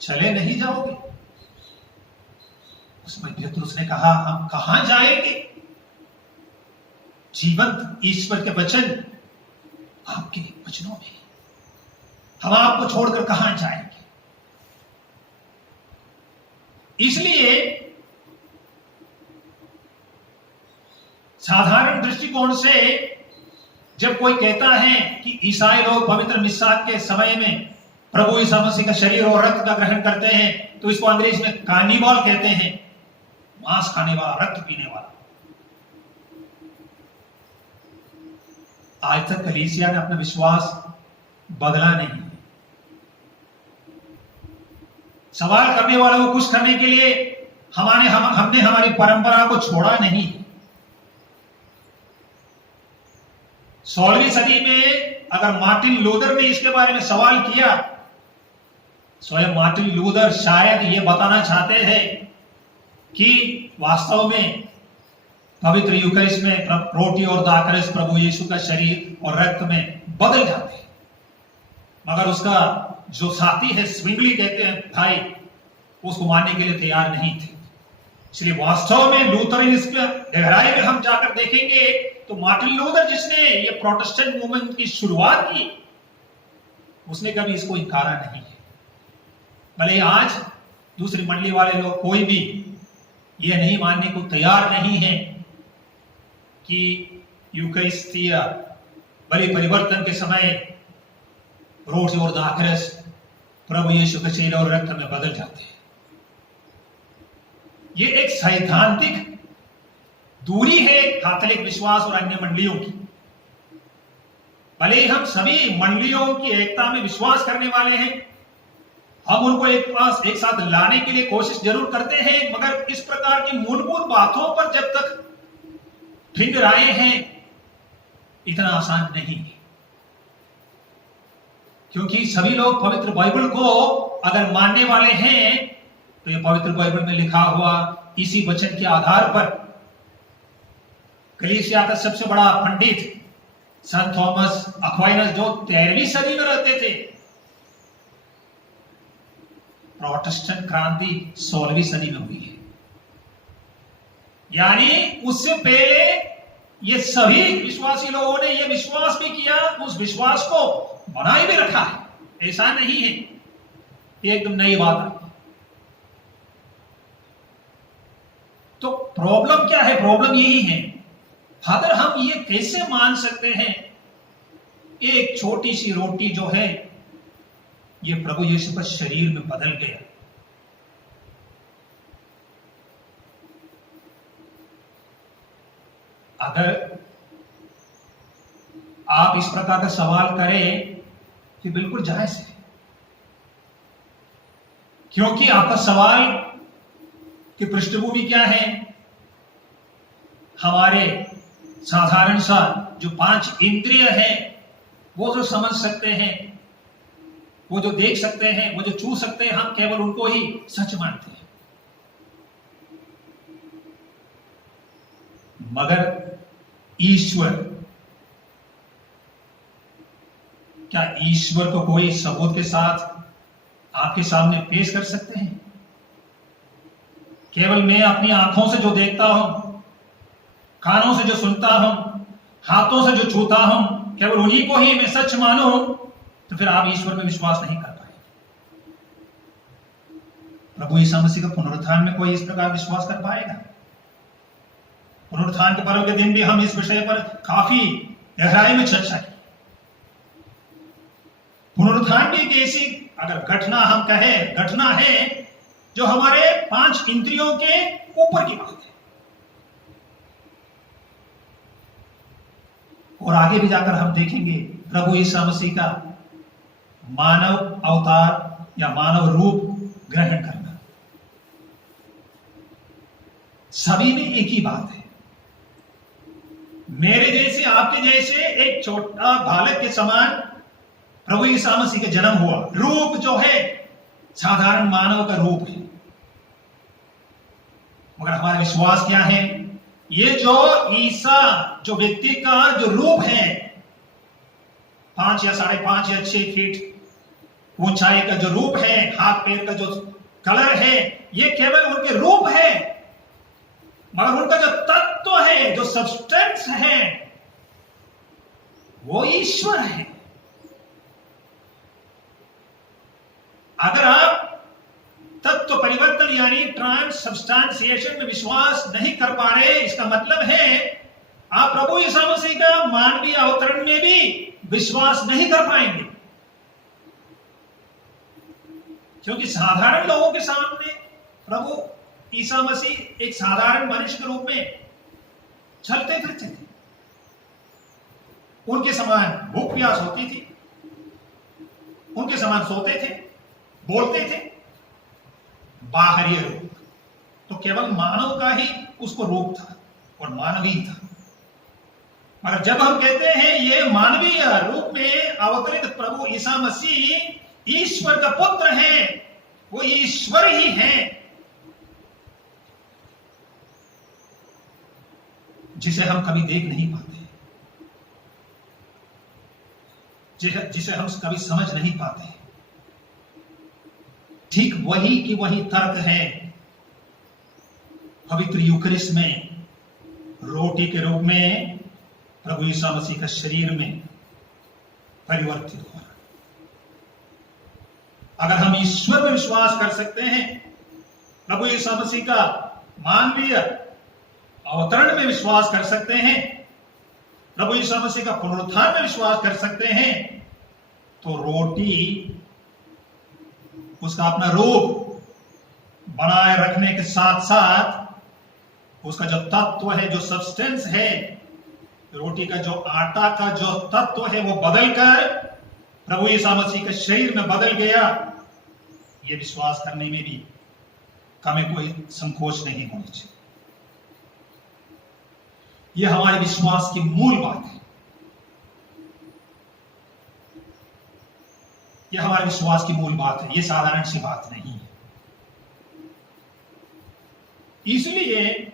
चले नहीं जाओगे? उसमें पतरस ने कहा, हम कहां जाएंगे? जीवंत ईश्वर के वचन आपके वचनों में, हम आपको छोड़कर कहां जाएंगे? इसलिए साधारण दृष्टिकोण से जब कोई कहता है कि ईसाई लोग पवित्र मिस्साक के समय में प्रभु यीशु मसीह का शरीर और रक्त का ग्रहण करते हैं, तो इसको अंग्रेजी में कार्निवल कहते हैं, मांस खाने वाला, रक्त पीने वाला। आज तक कलीसिया ने अपना विश्वास बदला नहीं। सवाल करने वालों को खुश करने के लिए हमने हमारी परंपरा को छोड़ा नहीं। 16वीं सदी में अगर मार्टिन लूथर ने इसके बारे में सवाल किया, स्वयं मार्टिन लूथर शायद ये बताना चाहते हैं कि वास्तव में पवित्र यूकरिस्ट में रोटी और दाखरस प्रभु यीशु का शरीर और रक्त में बदल जाते हैं, मगर उसका जो साथी है, स्विंगली कहते हैं भाई, उसको मानने के लिए तैयार नहीं थे। इसलिए वास्तव में लूथर इसके गहराई में हम जाकर देखेंगे तो मार्टिन लूथर जिसने ये प्रोटेस्टेंट मूवमेंट की शुरुआत की, उसने कभी इसको इनकारा नहीं है। भले आज दूसरी मंडली वाले लोग कोई भी ये नहीं मानने को तैयार नहीं है कि यूकरिस्तिया बलि परिवर्तन के समय रोटी और दाखरस प्रभु यीशु के शरीर और रक्त में बदल जाते हैं। ये एक सैद्धांतिक दूरी है कैथोलिक विश्वास और अन्य मंडलियों की। भले हम सभी मंडलियों की एकता में विश्वास करने वाले हैं, हम उनको एक साथ लाने के लिए कोशिश जरूर करते हैं, मगर इस प्रकार की मूलभूत बातों पर जब तक ठिंग रहे हैं, इतना आसान नहीं है। क्योंकि सभी लोग पवित्र बाइबल को अगर मानने वाले हैं, तो ये पवित्र बाइबल में लिखा हुआ इसी वचन के आधार पर कलीसिया का सबसे बड़ा पंडित संत थॉमस अक्वाइनस, जो 13वीं सदी में रहते थे, प्रोटेस्टेंट क्रांति 16वीं सदी में हुई है। यानी उससे पहले ये सभी विश्वासी लोगों ने ये विश्वास भी किया, उस विश्वास को बनाए भी रखा है। ऐसा नहीं है ये एकदम नई बात है। तो प्रॉब्लम क्या है? प्रॉब्लम यही है, अगर हम ये कैसे मान सकते हैं एक छोटी सी रोटी जो है ये प्रभु यीशु का शरीर में बदल गया। अगर आप इस प्रकार का सवाल करें तो बिल्कुल जायज है, क्योंकि आपका सवाल की पृष्ठभूमि क्या है? हमारे साधारण सा जो 5 इंद्रिय है, वो जो समझ सकते हैं, वो जो देख सकते हैं, वो जो छू सकते हैं, हम केवल उनको ही सच मानते हैं। मगर ईश्वर, क्या ईश्वर को कोई सबूत के साथ आपके सामने पेश कर सकते हैं? केवल मैं अपनी आंखों से जो देखता हूं, कानों से जो सुनता हूं, हाथों से जो छूता हूं, केवल उन्हीं को ही मैं सच मानूं, तो फिर आप ईश्वर में विश्वास नहीं कर पाए। प्रभु यीशु मसीह का पुनरुत्थान में कोई इस प्रकार विश्वास कर पाएगा? पुनरुत्थान के पर्व के दिन भी हम इस विषय पर काफी गहराई में चर्चा की। पुनरुत्थान भी एक ऐसी अगर घटना हम कहें घटना है, जो हमारे 5 इंद्रियों के ऊपर की बात है। और आगे भी जाकर हम देखेंगे प्रभु ईसा मसीह का मानव अवतार या मानव रूप ग्रहण करना, सभी में एक ही बात है। मेरे जैसे आपके जैसे एक छोटा बालक के समान प्रभु ईसा मसीह का जन्म हुआ। रूप जो है साधारण मानव का रूप है, मगर हमारा विश्वास क्या है? ये जो ईसा जो व्यक्ति का जो रूप है, 5 या 5.5 या 6 फीट ऊंचाई का जो रूप है, हाथ पैर का जो कलर है, ये केवल उनके रूप है, मगर उनका जो तत्व है, जो सब्सटेंस है, वो ईश्वर है। अगर आप तत्व परिवर्तन यानी ट्रांससब्सटेंशिएशन में विश्वास नहीं कर पा रहे, इसका मतलब है आप प्रभु यीशु मसीह का मानवीय अवतरण में भी विश्वास नहीं कर पाएंगे। क्योंकि साधारण लोगों के सामने प्रभु ईसा मसीह एक साधारण मनुष्य के रूप में चलते फिरते थे। उनके समान भूख प्यास होती थी, उनके समान सोते थे, बोलते थे। बाहरी रूप तो केवल मानव का ही उसको रूप था और मानवीय था। मगर जब हम कहते हैं ये मानवीय रूप में अवतरित प्रभु ईसा मसीह ईश्वर का पुत्र है, वो ईश्वर ही है, जिसे हम कभी देख नहीं पाते, जिसे हम कभी समझ नहीं पाते। ठीक वही की वही तर्क है पवित्र यूकरिस्ट में रोटी के रूप में प्रभु यीशु मसीह का शरीर में परिवर्तित हो रहा। अगर हम ईश्वर में विश्वास कर सकते हैं, प्रभु यीशु मसीह का मानवीय अवतरण में विश्वास कर सकते हैं, प्रभु यीशु मसीह का पुनरुत्थान में विश्वास कर सकते हैं, तो रोटी उसका अपना रूप बनाए रखने के साथ साथ उसका जो तत्व है, जो सब्सटेंस है, रोटी का जो आटा का जो तत्व है, वो बदलकर प्रभु यीशु मसीह के शरीर में बदल गया। ये विश्वास करने में भी हमें कोई संकोच नहीं होनी चाहिए। यह हमारे विश्वास की मूल बात है। यह हमारे विश्वास की मूल बात है, यह साधारण सी बात नहीं है। इसलिए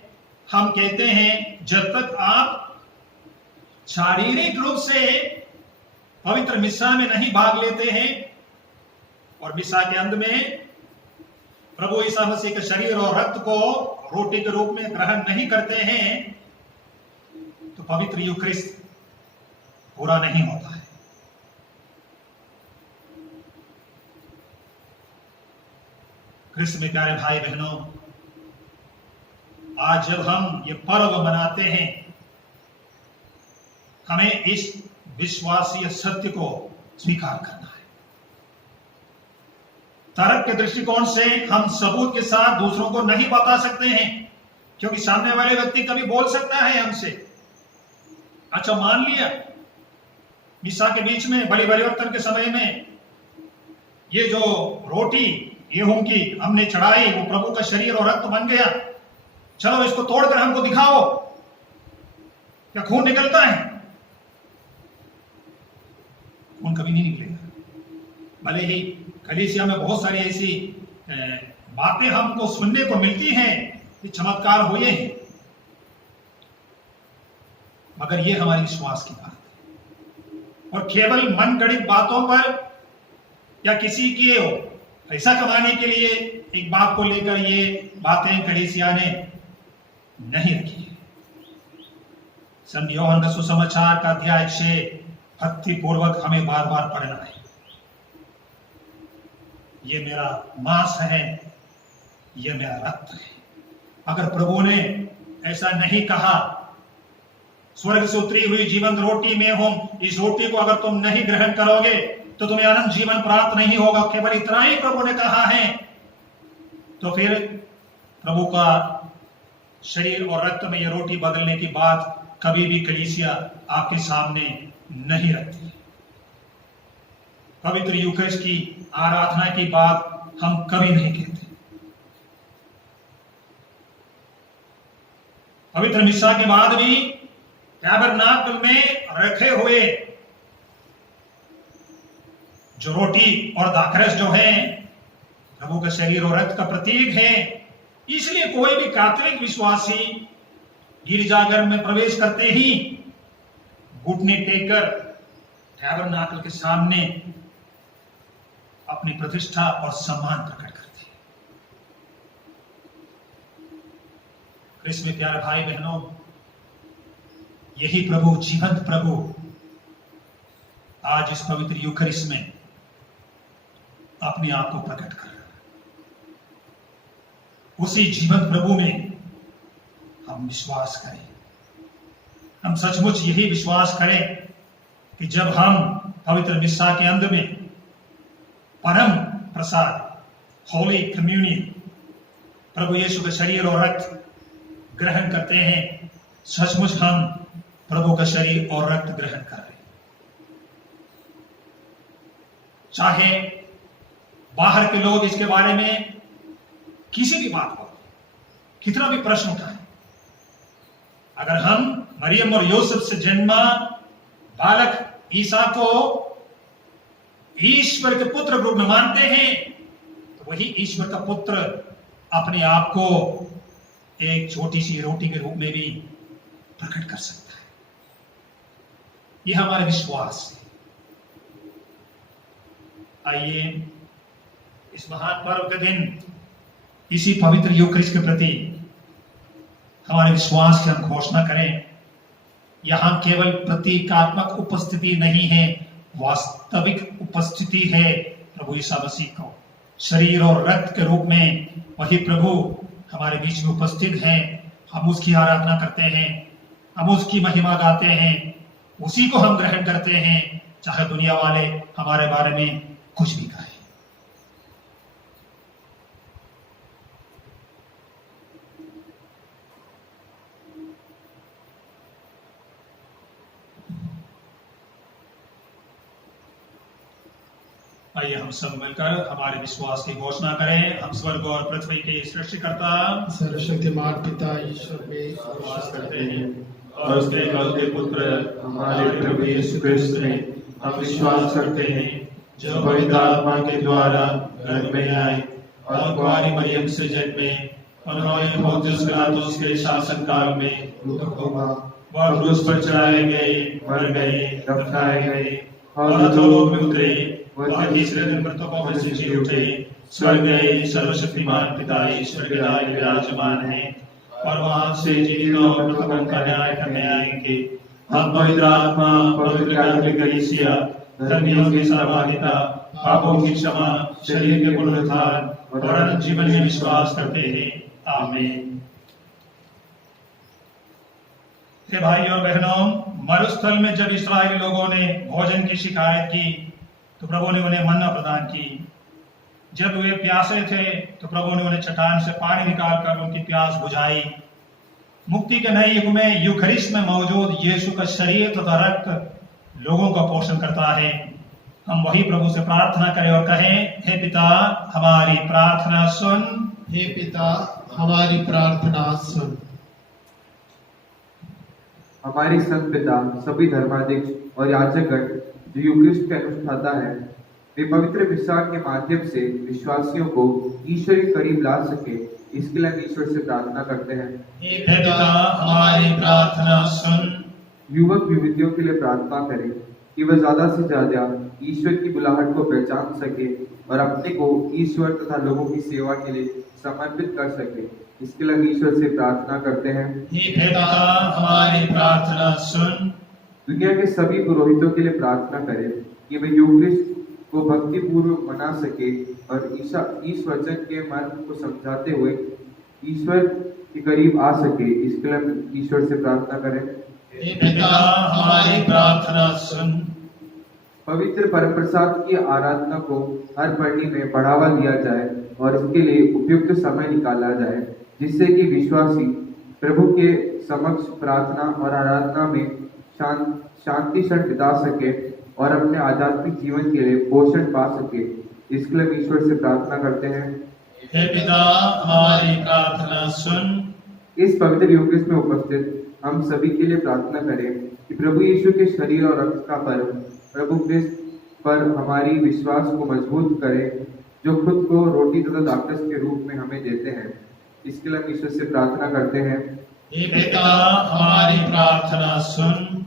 हम कहते हैं जब तक आप शारीरिक रूप से पवित्र मिस्सा में नहीं भाग लेते हैं और मिस्सा के अंत में प्रभु ईसा मसीह के शरीर और रक्त को रोटी के रूप में ग्रहण नहीं करते हैं, तो पवित्र यूकरिस्ट पूरा नहीं होता है। कृष्ण में प्यारे भाई बहनों, आज जब हम ये पर्व मनाते हैं, हमें इस विश्वासीय सत्य को स्वीकार करना है। तर्क के दृष्टिकोण से हम सबूत के साथ दूसरों को नहीं बता सकते हैं, क्योंकि सामने वाले व्यक्ति कभी बोल सकता है हमसे, अच्छा मान लिया मिस्सा के बीच में बलि परिवर्तन के समय में ये जो रोटी गेहूं की हमने चढ़ाई वो प्रभु का शरीर और रक्त बन गया, चलो इसको तोड़कर हमको दिखाओ, क्या खून निकलता है? खून कभी नहीं निकलेगा। भले ही कलीसिया में बहुत सारी ऐसी बातें हमको सुनने को मिलती हैं कि चमत्कार हुए हैं, मगर ये हमारे विश्वास की बात है। और केवल मन गढ़ित बातों पर या किसी के पैसा कमाने के लिए एक बात को लेकर ये बातें कलीसिया ने नहीं रखी है। संत योहन का सुसमाचार का अध्याय 6 भक्ति पूर्वक हमें बार बार पढ़ना है। ये मेरा मांस है, ये मेरा रक्त है। अगर प्रभु ने ऐसा नहीं कहा, स्वर्ग से उतरी हुई जीवंत रोटी में हूं, इस रोटी को अगर तुम नहीं ग्रहण करोगे तो तुम्हें अनंत जीवन प्राप्त नहीं होगा, केवल इतना ही प्रभु ने कहा है, तो फिर प्रभु का शरीर और रक्त में यह रोटी बदलने की बात कभी भी कलीसिया आपके सामने नहीं रखती। पवित्र यूकरिस्ट की आराधना की बात हम कभी नहीं कहते। पवित्र मिस्सा के बाद भी टैबरनाकल में रखे हुए जो रोटी और दाखरस जो है प्रभु का शरीर और रक्त का प्रतीक है, इसलिए कोई भी कैथोलिक विश्वासी गिरजाघर में प्रवेश करते ही घुटने टेककर टैबरनाकल के सामने अपनी प्रतिष्ठा और सम्मान प्रकट करते हैं। क्रिस्त में प्यारे भाई बहनों, यही प्रभु, जीवंत प्रभु आज इस पवित्र यूकरिस्ट में अपने आप को प्रकट कर रहा है। उसी जीवंत प्रभु में हम विश्वास करें। हम सचमुच यही विश्वास करें कि जब हम पवित्र मिस्सा के अंत में परम प्रसाद, होली कम्युनियन, प्रभु यीशु का शरीर और रक्त ग्रहण करते हैं, सचमुच हम प्रभु का शरीर और रक्त ग्रहण कर रहे हैं। चाहे बाहर के लोग इसके बारे में किसी भी बात को, कितना भी प्रश्न उठाएं, अगर हम मरियम और यूसुफ से जन्मा बालक ईसा को ईश्वर के पुत्र रूप में मानते हैं, तो वही ईश्वर का पुत्र अपने आप को एक छोटी सी रोटी के रूप में भी प्रकट कर सकता है। यह हमारा विश्वास है। आइए इस महान पर्व के दिन इसी पवित्र यूकरिस्ट के प्रति हमारे विश्वास की हम घोषणा करें। यहां केवल प्रतीकात्मक उपस्थिति नहीं है, वास्तविक उपस्थिति है प्रभु यीशु मसीह को शरीर और रक्त के रूप में। वही प्रभु हमारे बीच में उपस्थित हैं। हम उसकी आराधना करते हैं, हम उसकी महिमा गाते हैं, उसी को हम ग्रहण करते हैं, चाहे दुनिया वाले हमारे बारे में कुछ भी कहें। आइए हम सब मिलकर हमारे विश्वास की घोषणा करें। हम स्वर्ग और पृथ्वी के सृष्टिकर्ता सर्वशक्तिमान पिता ईश्वर में विश्वास करते हैं और उसके इकलौते पुत्र हमारे प्रभु यीशु क्रिस्त में हम विश्वास करते हैं, जो पवित्र आत्मा के द्वारा गर्भ में आए और कुंवारी मरियम से जन्मे। उन्होंने पोंतियुस पिलातुस के शासन काल में वह क्रूस पर चढ़ाए गए, मर गए, दफनाए गए और अधोलोक में उतरे। वह तीसरे दिन मृतकों में से जी उठे, स्वर्ग गए, सर्वशक्तिमान पिता ईश्वर के दाएं विराजमान है और वहां से जीवितों और मृतकों का न्याय करने आएंगे। हम पवित्र आत्मा, पवित्र कैथोलिक कलीसिया, धर्मियों की सहभागिता, पापों की क्षमा, शरीर के पुनरुत्थान और अनंत जीवन में विश्वास करते हैं। आमीन। हे भाइयों और बहनों, मरुस्थल में जब इस्राएली लोगों ने भोजन की शिकायत की तो प्रभु ने उन्हें मन्ना प्रदान की। जब वे प्यासे थे तो प्रभु ने उन्हें चट्टान से पानी निकालकर उनकी प्यास बुझाई। मुक्ति के नए युग में यूकरिस्ट में मौजूद यीशु का शरीर तथा रक्त लोगों का पोषण करता है। हम वही प्रभु से प्रार्थना करें और कहें, हे पिता हमारी प्रार्थना सुन। हे पिता हमारी प्रार्थना सुन। हमारे संत पिता, सभी धर्माध्यक्ष और याजकगण जो यूकरिस्ट के अनुष्ठाता है, वे पवित्र मिस्सा के माध्यम से विश्वासियों को ईश्वर के करीब ला सके, इसके लिए ईश्वर से प्रार्थना करते हैं। हे पिता हमारी प्रार्थना सुन। युवक युवतियों के लिए प्रार्थना करें कि वह ज्यादा से ज्यादा ईश्वर की बुलाहट को पहचान सके और अपने को ईश्वर तथा लोगों की सेवा के लिए समर्पित कर सके, इसके लिए ईश्वर से प्रार्थना करते हैं। हे पिता हमारी प्रार्थना सुन। दुनिया के सभी पुरोहितों के लिए प्रार्थना करें कि वे यूकरिस्ट को भक्ति पूर्वक मना सके और इस वचन के मर्म को समझाते हुए ईश्वर के करीब आ सके, इसके लिए ईश्वर से प्रार्थना करें। हे पिता हमारी प्रार्थना सुन। पवित्र परम प्रसाद की आराधना को हर पढ़नी में बढ़ावा दिया जाए और इसके लिए उपयुक्त समय निकाला जाए, जिससे कि विश्वासी प्रभु के समक्ष प्रार्थना और आराधना में शांति क्षण बिता सके और अपने आध्यात्मिक जीवन के लिए पोषण पा सके। इसके लिए ईश्वर से प्रार्थना करते हैं। हे पिता, हमारी प्रार्थना सुन। इस पवित्र यूकेरिस्ट में उपस्थित हम सभी के लिए प्रार्थना करें कि प्रभु यीशु के शरीर और रक्त का पर्व प्रभु क्रिस्त पर हमारी विश्वास को मजबूत करे, जो खुद को रोटी तथा ताकत के रूप में हमें देते हैं। इसके लिए हम ईश्वर से प्रार्थना करते हैं। हे पिता, हमारी प्रार्थना सुन।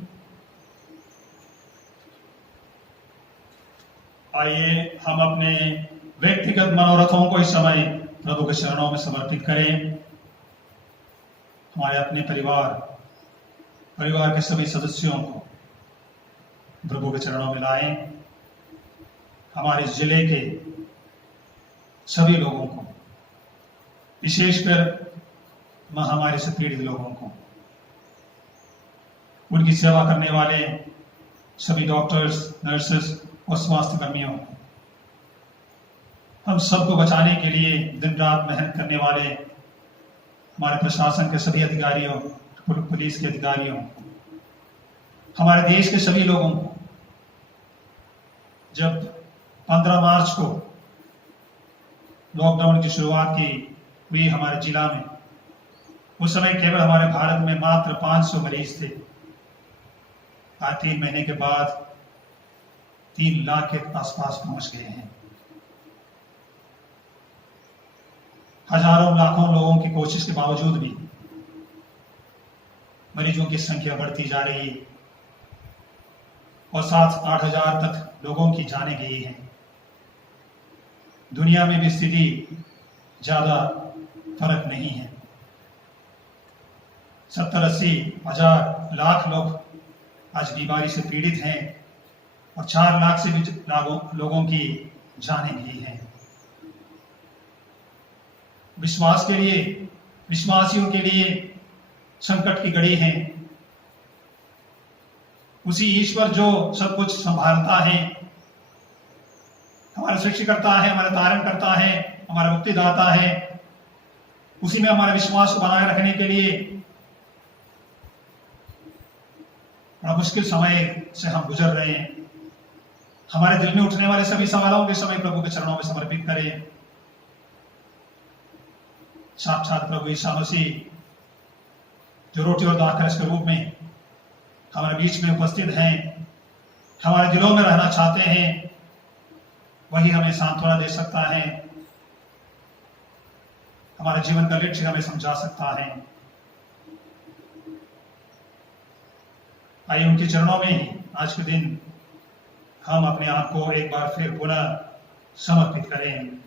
आइए हम अपने व्यक्तिगत मनोरथों को इस समय प्रभु के चरणों में समर्पित करें। हमारे अपने परिवार के सभी सदस्यों को प्रभु के चरणों में लाएं। हमारे जिले के सभी लोगों को, विशेषकर महामारी से पीड़ित लोगों को, उनकी सेवा करने वाले सभी डॉक्टर्स, नर्सेस और स्वास्थ्य कर्मियों को, हम सबको बचाने के लिए दिन रात मेहनत करने वाले हमारे प्रशासन के सभी अधिकारियों, पुलिस के अधिकारियों, हमारे देश के सभी लोगों को। जब 15 मार्च को लॉकडाउन की शुरुआत हुई हमारे जिला में, उस समय केवल हमारे भारत में मात्र 500 मरीज थे। आज 3 महीने के बाद 3 लाख के आसपास पहुंच गए हैं। हजारों लाखों लोगों की कोशिश के बावजूद भी मरीजों की संख्या बढ़ती जा रही है और 7-8 हजार तक लोगों की जानें गई हैं। दुनिया में भी स्थिति ज्यादा फर्क नहीं है। 70-80 हजार लाख लोग आज बीमारी से पीड़ित हैं और 4 लाख से भी लोगों की जानें गई हैं। विश्वासियों के लिए संकट की घड़ी है। उसी ईश्वर जो सब कुछ संभालता है, हमारा सृष्टि करता है, हमारा धारण करता है, हमारा मुक्तिदाता है, उसी में हमारे विश्वास को बनाए रखने के लिए बड़ा मुश्किल समय से हम गुजर रहे हैं। हमारे दिल में उठने वाले सभी सवालों के समय प्रभु के चरणों में समर्पित करें। साक्षात प्रभु ईसा मसीह जो रोटी और दाखरस के रूप में हमारे बीच में उपस्थित हैं, हमारे दिलों में रहना चाहते हैं, वही हमें सांत्वना दे सकता है, हमारे जीवन का लक्ष्य हमें समझा सकता है। आइए उनके चरणों में ही आज के दिन हम अपने आप को एक बार फिर पुनः समर्पित करें।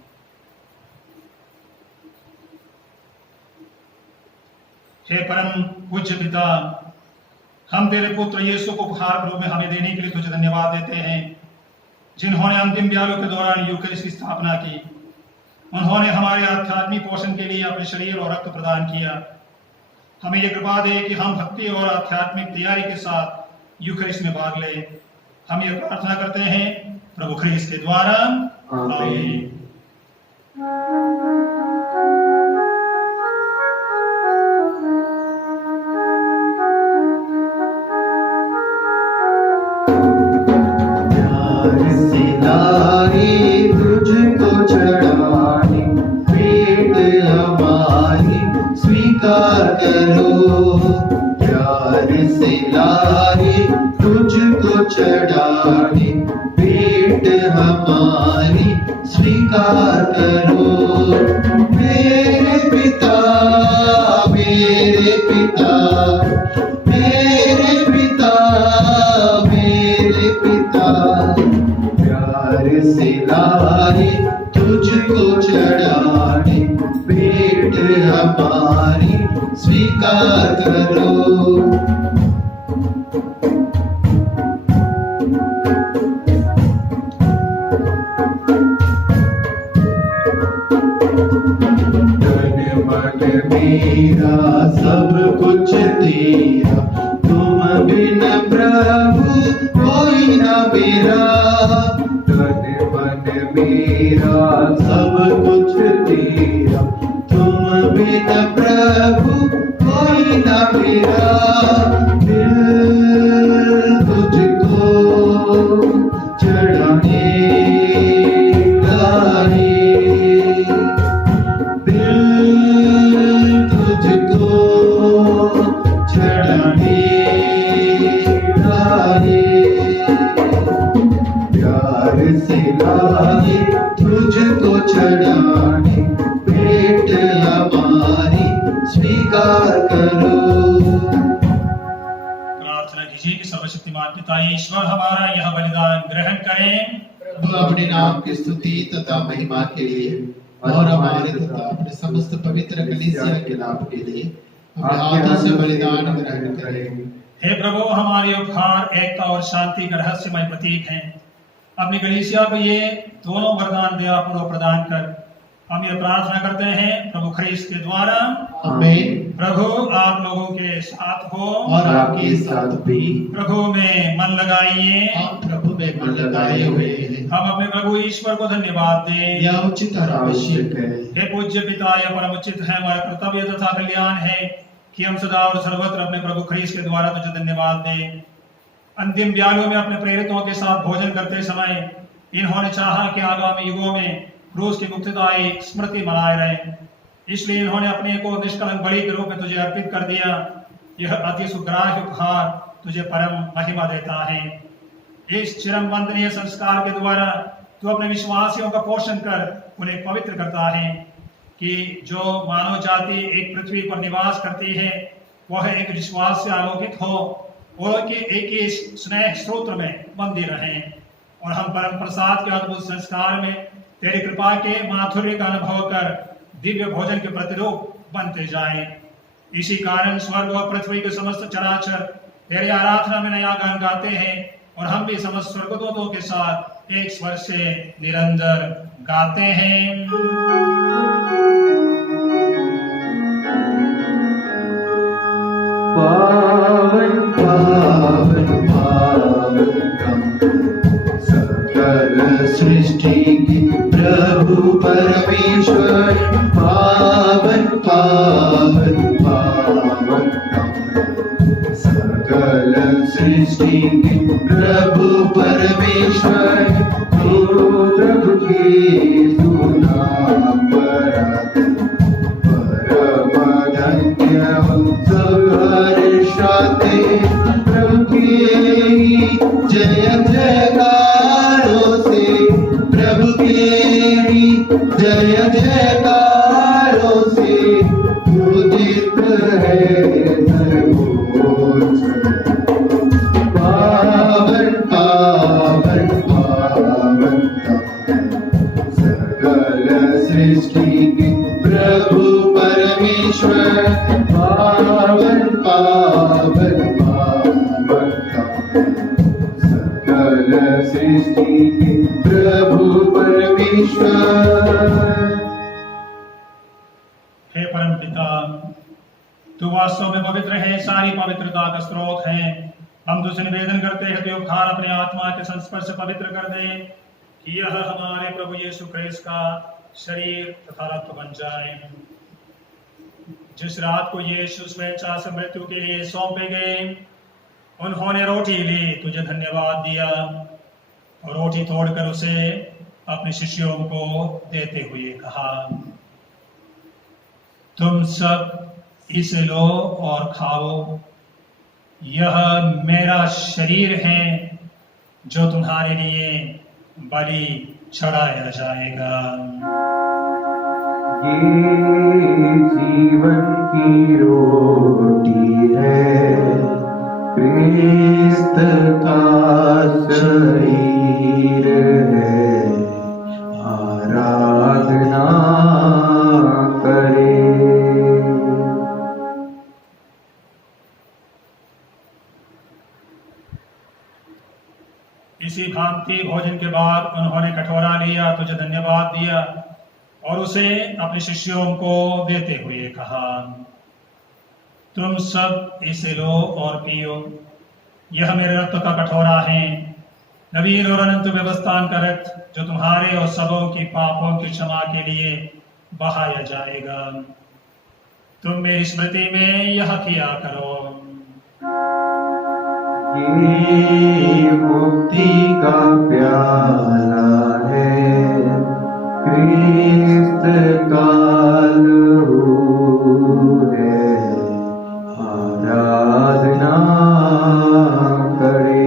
हे परम पूज्य पिता, हम तेरे पुत्र यीशु को उपहार रूप में हमें देने के लिए तुझे धन्यवाद देते हैं, जिन्होंने अंतिम ब्यालों के दौरान यूकरिस्ट की स्थापना की। उन्होंने हमारे आध्यात्मिक पोषण के लिए अपने शरीर और रक्त प्रदान किया। हमें यह कृपा दे कि हम भक्ति और आध्यात्मिक तैयारी के साथ यूकरिस्ट में भाग ले। हम ये प्रार्थना करते हैं प्रभु ख्रीस्त के द्वारा, आमीन। तुझको चढ़ाने पेट हमारी स्वीकार करो। प्यार से लाए तुझको चढ़ाने पेट हमारी स्वीकार करो। मेरे पिता, मेरे पिता, मेरे पिता, मेरे पिता, प्यार से लाए तुझको चढ़ाने पेट हमारी स्वीकार करो। तन मन मेरा सब कुछ तेरा, तुम बिन प्रभु कोई न मेरा। तन मन मेरा सब कुछ से लाए तुझको चढ़ाने, भेंट हमारी स्वीकार करो। प्रार्थना कीजिए कि सर्वशक्तिमान पिता ईश्वर हमारा यह बलिदान ग्रहण करें। प्रभु अपने नाम की स्तुति तथा महिमा के लिए और हमारे तथा अपने समस्त पवित्र कलीसिया के लाभ के लिए अपने हाथों से बलिदान ग्रहण करें। हे प्रभु, हमारे उपहार एकता और शांति का रहस्यमय प्रतीक हैं। अपनी कलीसिया को ये दोनों वरदान दया पूर्वक प्रदान कर हम ये प्रार्थना करते हैं प्रभु ख्रीस्त के द्वारा। आमीन। प्रभु आप लोगों के साथ हो और आपके साथ भी। प्रभु में मन लगाइए। हम प्रभु में मन लगाए हुए हैं। हम अपने प्रभु ईश्वर को धन्यवाद दें। यह उचित और आवश्यक है। हे पूज्य पिता, यह परम उचित है, हमारा कर्तव्य तथा कल्याण है कि हम सदा और सर्वत्र अपने प्रभु ख्रीस्त के द्वारा तुझे धन्यवाद दें। अंतिम ब्यालों में अपने प्रेरितों के साथ भोजन करते समय इन्होंने चाहा कि आगामी युगों में क्रूस की मुक्तिदा एक स्मृति मनाए रहे, इसलिए इन्होंने अपने को निष्कलंक बलि के रूप में तुझे अर्पित कर दिया। यह अति सुग्राह्य उपहार तुझे परम महिमा देता है। इस चिरम वंदनीय संस्कार के द्वारा तू अपने विश्वासियों का पोषण कर उन्हें पवित्र करता है कि जो मानव जाति एक पृथ्वी पर निवास करती है वह एक विश्वास से आलोकित हो और कि एक ही स्नेह स्रोत में बंदी रहे और हम परम प्रसाद के अद्भुत संस्कार में तेरी कृपा के माधुर्य का अनुभव कर दिव्य भोजन के प्रतिरूप बनते जाएं। इसी कारण स्वर्ग और पृथ्वी के समस्त चराचर तेरी आराधना में नया गान गाते हैं और हम भी समस्त स्वर्गदूतों के साथ एक स्वर से निरंतर गाते हैं। पावन पावन पावन सकल सृष्टि की प्रभु परमेश्वर, पावन पावन पावन सकल सृष्टि की प्रभु परमेश्वर, तू प्रभु की सुना परम धन्य हर्षाते प्रभु की जय जयकारों से, प्रभु की जय जयकारों से उदित है सर्वोच्च। पावन पावन पावन सकल सृष्टि के प्रभु परमेश्वर, पावन पावन पावन सकल सृष्टि के प्रभु परमेश्वर। हे परम पिता, तू वास्तव में पवित्र है, सारी पवित्रता का स्रोत है। हम तुझसे निवेदन करते हैं कि उपहार अपने आत्मा के संस्पर्श से पवित्र कर दे कि यह हमारे प्रभु यीशु ख्रीस्त का शरीर तथा रक्त बन जाए। जिस रात को यीशु स्वेच्छा से मृत्यु के लिए सौंपे गए, उन्होंने रोटी ली, तुझे धन्यवाद दिया और रोटी तोड़कर उसे अपने शिष्यों को देते हुए कहा, तुम सब इसे लो और खाओ, यह मेरा शरीर है जो तुम्हारे लिए बलि चढ़ाया जाएगा। ये जीवन की रोटी है, क्रिस्त का शरीर है, आराधना करे। इसी भांति भोजन के बाद उन्होंने कटोरा लिया, तुझे धन्यवाद दिया और उसे अपने शिष्यों को देते हुए कहा, तुम सब इसे लो और पियो, यह मेरे रक्त का कटोरा है, नवीन और अनंत व्यवस्थान का रक्त जो तुम्हारे और सबों की पापों की क्षमा के लिए बहाया जाएगा। तुम मेरी स्मृति में यह किया करो। ये मुक्ति का प्याला है, क्रिस्त का लहू है, आराधना करे।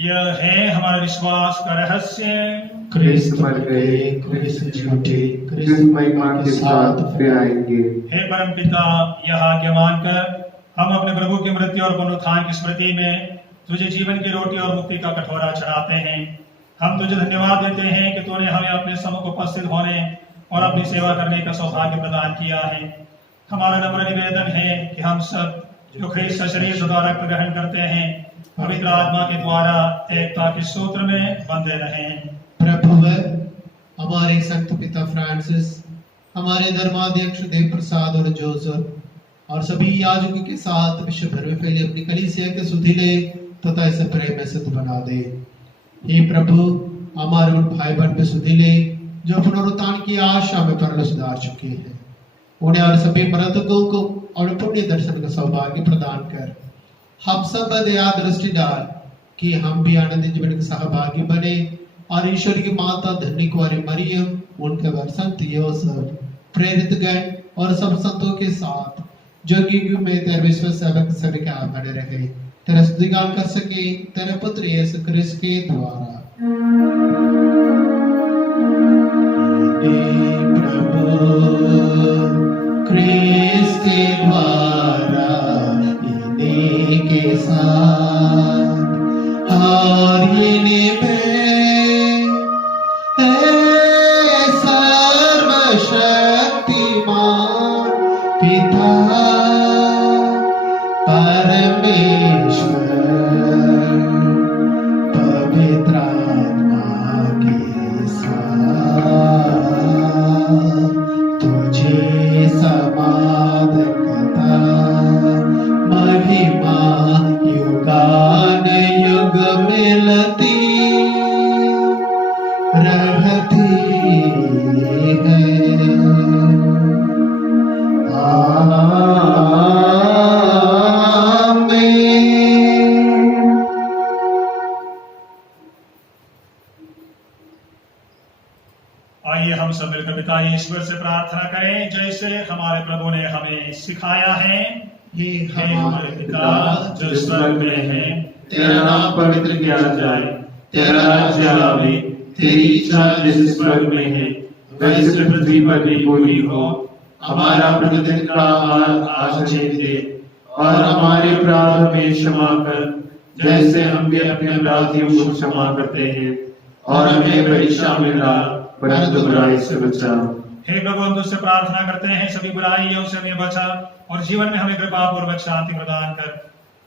यह है हमारे विश्वास का रहस्य। क्रिस्त मर गए, क्रिस्त जी उठे, क्रिस्त महिमा के साथ फिर आएंगे। हे परमपिता, यह आज्ञा मानकर हम अपने प्रभु की मृत्यु और पुनरुत्थान की स्मृति में तुझे जीवन की रोटी और मुक्ति का कटोरा चढ़ाते हैं। हम तुझे धन्यवाद देते हैं कि तूने हमें अपने सम्मुख उपस्थित होने और अपनी सेवा करने का सौभाग्य प्रदान किया है। हमारा नम्र निवेदन है कि हम सब जो ख्रिस्त का शरीर तथा रक्त ग्रहण करते हैं, पवित्र आत्मा के द्वारा एकता के सूत्र में बंधे रहें। प्रभु हमारे संत पिता फ्रांसिस, हमारे धर्माध्यक्ष देव प्रसाद और जोसेफ और सभी याजकों के साथ विश्व भर में फैले अपनी कलीसिया के सुधीले तथा इसे प्रेम में सिद्ध बना दे। हे प्रभु, हमारे उन भाई बहन पे सुधीले जो पुनरुत्थान की आशा में परलोक सुधार चुके हैं, उन्हें और सभी मृतकों को और पुण्य दर्शन का सौभाग्य प्रदान कर हम सब दया दृष्टि डाल कि हम भी आनंद जीवन के सहभागी बने और ईश्वर की माता धन्य कुंवारी मरियम, उनके वर संत योसेफ, प्रेरित गण और सब संतों के साथ जो युग में तेरे विश्व सेवक सभी के हाथ बने रहे, तेरा स्तुतिगान कर सके तेरे पुत्र यीशु क्रिस्त के द्वारा। क्रिस्त के द्वारा इन्हीं के साथ और इन्हीं में सर्वशक्तिमान पिता परमेश्वर पवित्र आत्मा के साथ तुझे समाधकता महिमा युगान युग मिलती रहती है। आइए हम सब मिलकर पिता ईश्वर से प्रार्थना करें जैसे हमारे प्रभु ने हमें सिखाया है। हे हमारे पिता जो स्वर्ग में है, तेरा नाम पवित्र किया जाए, तेरा राज्य आवे, तेरी इच्छा जैसे स्वर्ग में है वैसे पृथ्वी पर भी पूरी हो। हमारा प्रतिदिन का आहार आज हमें दे और हमारे अपराध हमें क्षमा कर जैसे हम भी अपने अपराधियों को क्षमा करते हैं, और हमें परीक्षा में ला परंतु बुराई से बचा। हे प्रभु, हम तुझसे प्रार्थना करते हैं सभी बुराइयों से हमें बचा और जीवन में हमें कृपा पूर्वक शांति प्रदान कर।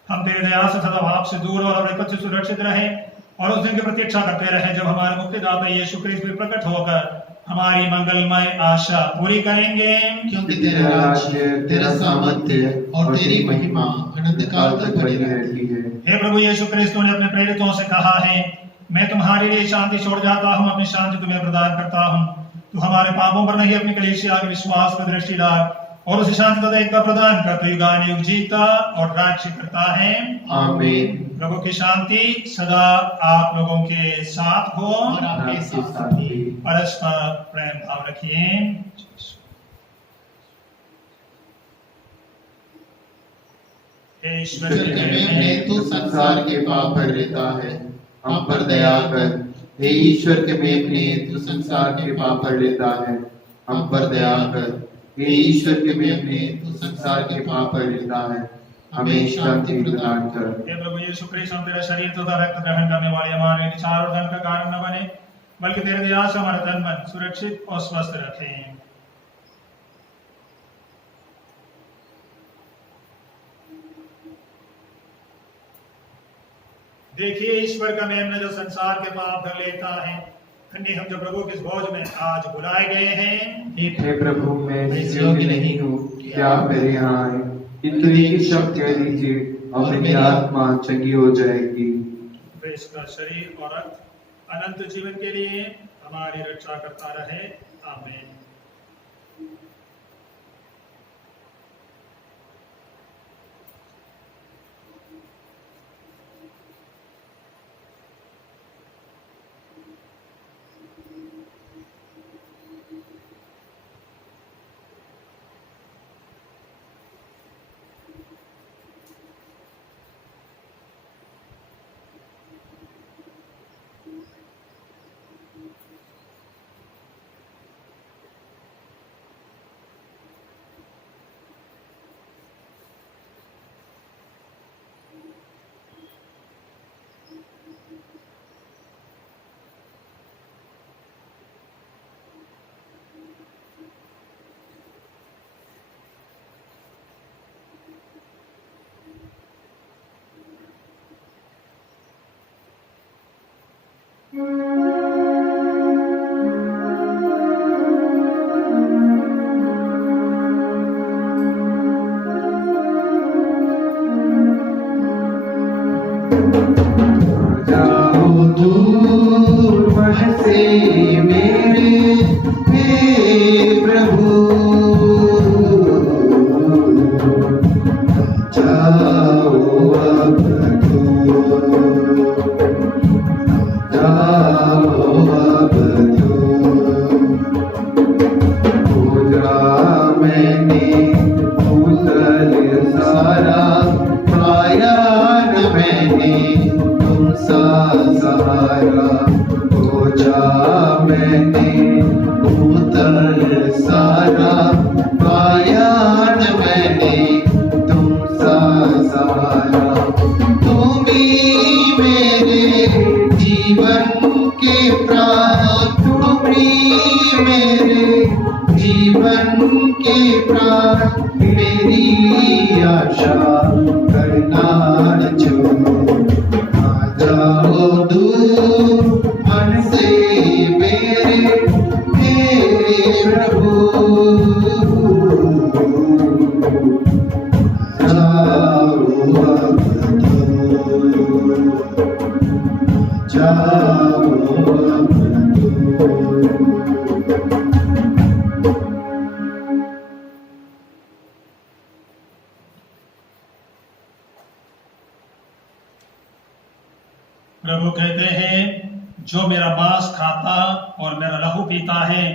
हम तेरे दया से सदा पाप से दूर और विपद से सुरक्षित रहे और उस दिन की प्रतीक्षा करते रहे जब हमारे मुक्तिदाता यीशु क्रिस्त में प्रकट होकर हमारी मंगलमय आशा पूरी करेंगे। क्योंकि तेरा राज्य, तेरा सामर्थ्य और तेरी महिमा अनंत काल तक बनी रहती है। हे प्रभु यीशु क्रिस्त ने अपने प्रेरितों से कहा है, मैं तुम्हारे लिए शांति छोड़ जाता हूँ, अपनी शांति तुम्हें प्रदान करता हूँ। तू हमारे पापों पर नहीं अपनी कलीसिया के विश्वास पर दृष्टि डाल और उसे शांति तथा एकता प्रदान कर। तो युगान युग जीता और राज्य करता है। आमीन। प्रभु की शांति सदा आप लोगों के साथ हो और आपके साथ भी। परस्पर प्रेम भाव रखिए। हे ईश्वर ईश्वर के मेमने तू संसार के पाप भर लेता है, हम पर दया कर। हे ईश्वर के मेमने तू संसार के पाप भर लेता है, हम पर दया कर। हे ईश्वर के मेमने तू संसार के पाप भर लेता है, हमें शांति प्रदान कर। हे प्रभु यीशु क्रिस्त, हम तेरा शरीर तथा रक्त ग्रहण करने वाले हमारे विचार और धन का कारण न बने, बल्कि तेरे दया से हमारा तन मन सुरक्षित और स्वस्थ रखें। देखिए ईश्वर का मेमना जो संसार के पाप धर लेता है। धन्य हम जो प्रभु के इस भोज में आज बुलाए गए हैं। हे प्रभु, मैं इस योग्य नहीं हूँ कि आप मेरे यहाँ आए, इतनी ही शब्द कह दीजिए और मेरी आत्मा चंगी हो जाएगी। वे इसका शरीर और रक्त अनंत जीवन के लिए हमारी रक्षा करता रहे। आमीन। दूर मन से मेरे हे प्रभु जाओ अब दूर जाओ अब दूर पूजा मैंने भूतल सारा पाया न मैंने तुम सा सहारा पूजा मैंने भूतल सारा पाया न मैंने तुम सा सहारा तुम ही मेरे जीवन के प्राण तुम ही मेरे जीवन के प्राण मेरी आशा करना न छोड़ो आ जाओ दूर मन से मेरे हे प्रभु जाओ अब दूर जाओ अब दूर प्रभु कहते हैं जो मेरा मांस खाता और मेरा लहू पीता है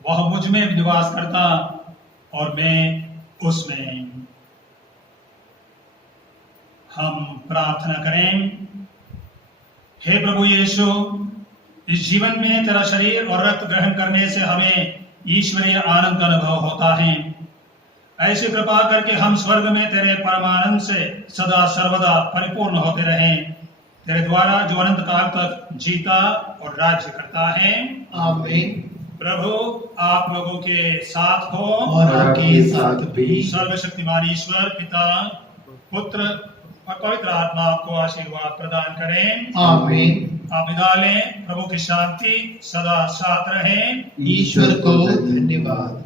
वह मुझ में निवास करता और मैं उसमें। हम प्रार्थना करें। हे प्रभु यीशु, इस जीवन में तेरा शरीर और रक्त ग्रहण करने से हमें ईश्वरीय आनंद का अनुभव होता है। ऐसी कृपा करके हम स्वर्ग में तेरे परमानंद से सदा सर्वदा परिपूर्ण होते रहें। तेरे द्वारा जो अनंत काल तक जीता और राज्य करता है। आमीन। प्रभु आप लोगों के साथ हो और आपके साथ भी। सर्वशक्तिमान ईश्वर पिता पुत्र और पवित्र आत्मा आपको आशीर्वाद प्रदान करें। आमीन। आप विदा लें। प्रभु की शांति सदा साथ रहे। ईश्वर को धन्यवाद।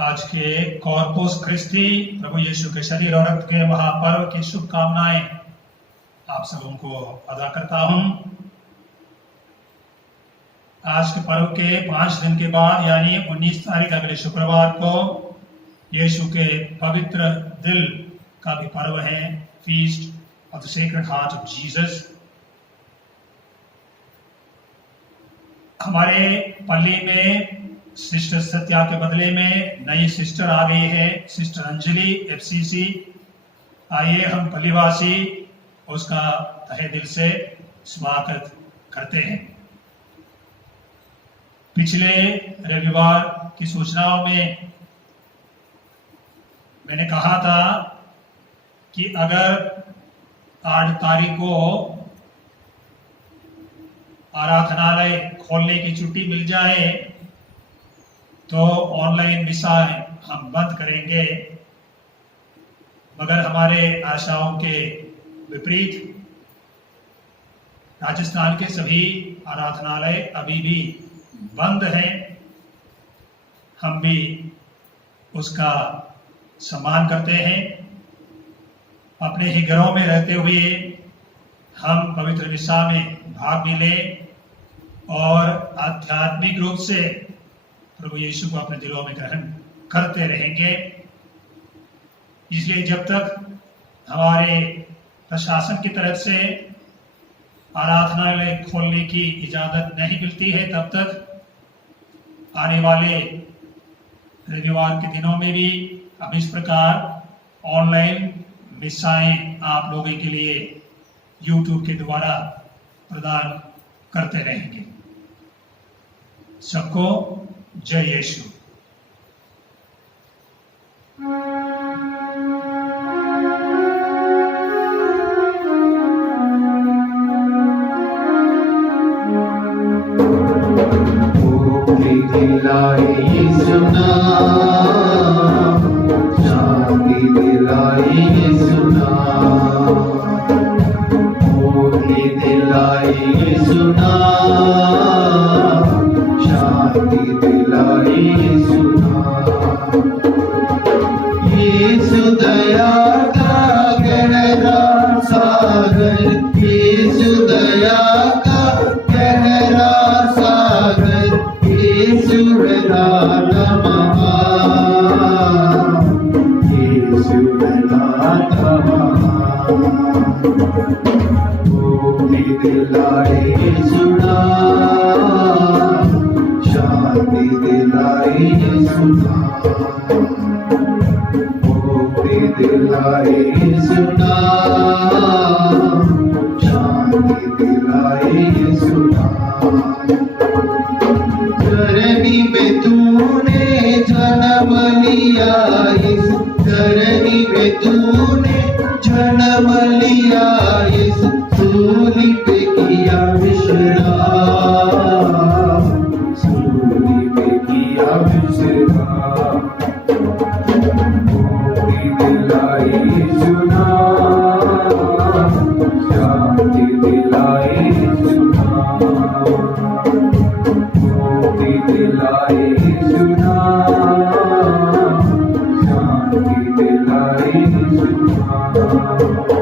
आज के कॉर्पस क्रिस्टी प्रभु यीशु के शरीर और रक्त के महापर्व की शुभकामनाएं आप सबों को अदा करता हूं। आज के पर्व के 5 दिन के बाद यानी 19 तारीख अगले शुक्रवार को यीशु के पवित्र दिल का भी पर्व है, feast of the sacred heart of Jesus. हमारे पल्ली में सिस्टर सत्या के बदले में नई सिस्टर आ गई है, सिस्टर अंजलि FCC। आइए हम पल्लीवासी उसका तहे दिल से स्वागत करते हैं। पिछले रविवार की सूचनाओं में मैंने कहा था कि अगर 8 तारीख को आराधनालय खोलने की छुट्टी मिल जाए तो ऑनलाइन मिसा हम बंद करेंगे, मगर हमारे आशाओं के विपरीत राजस्थान के सभी आराधनालय अभी भी बंद हैं। हम भी उसका सम्मान करते हैं। अपने ही घरों में रहते हुए हम पवित्र मिसा में भाग भी लें और आध्यात्मिक रूप से प्रभु यीशु को अपने दिलों में ग्रहण करते रहेंगे। इसलिए जब तक हमारे प्रशासन की तरफ से आराधनालय खोलने की इजाजत नहीं मिलती है, तब तक आने वाले रविवार के दिनों में भी हम इस प्रकार ऑनलाइन मिसाएं आप लोगों के लिए YouTube के द्वारा प्रदान करते रहेंगे। सबको जय यीशु। दिलाए यीशु नाम, शांति दिलाए यीशु नाम, मुक्ति दिलाए यीशु नाम, शांति दिलाए यीशु नाम, मुक्ति दिलाए यीशु नाम, शांति दिलाए यीशु नाम। धरनी में तूने जन्म लिया यीशु, धरनी में तूने जन्म लिया यीशु, सूली पे किया विश्राम, सूली पे किया विश्राम। मुक्ति दिलाई यीशु नाम, शांति दिलाई यीशु नाम, मुक्ति दिलाई यीशु नाम, शांति दिलाई यीशु नाम।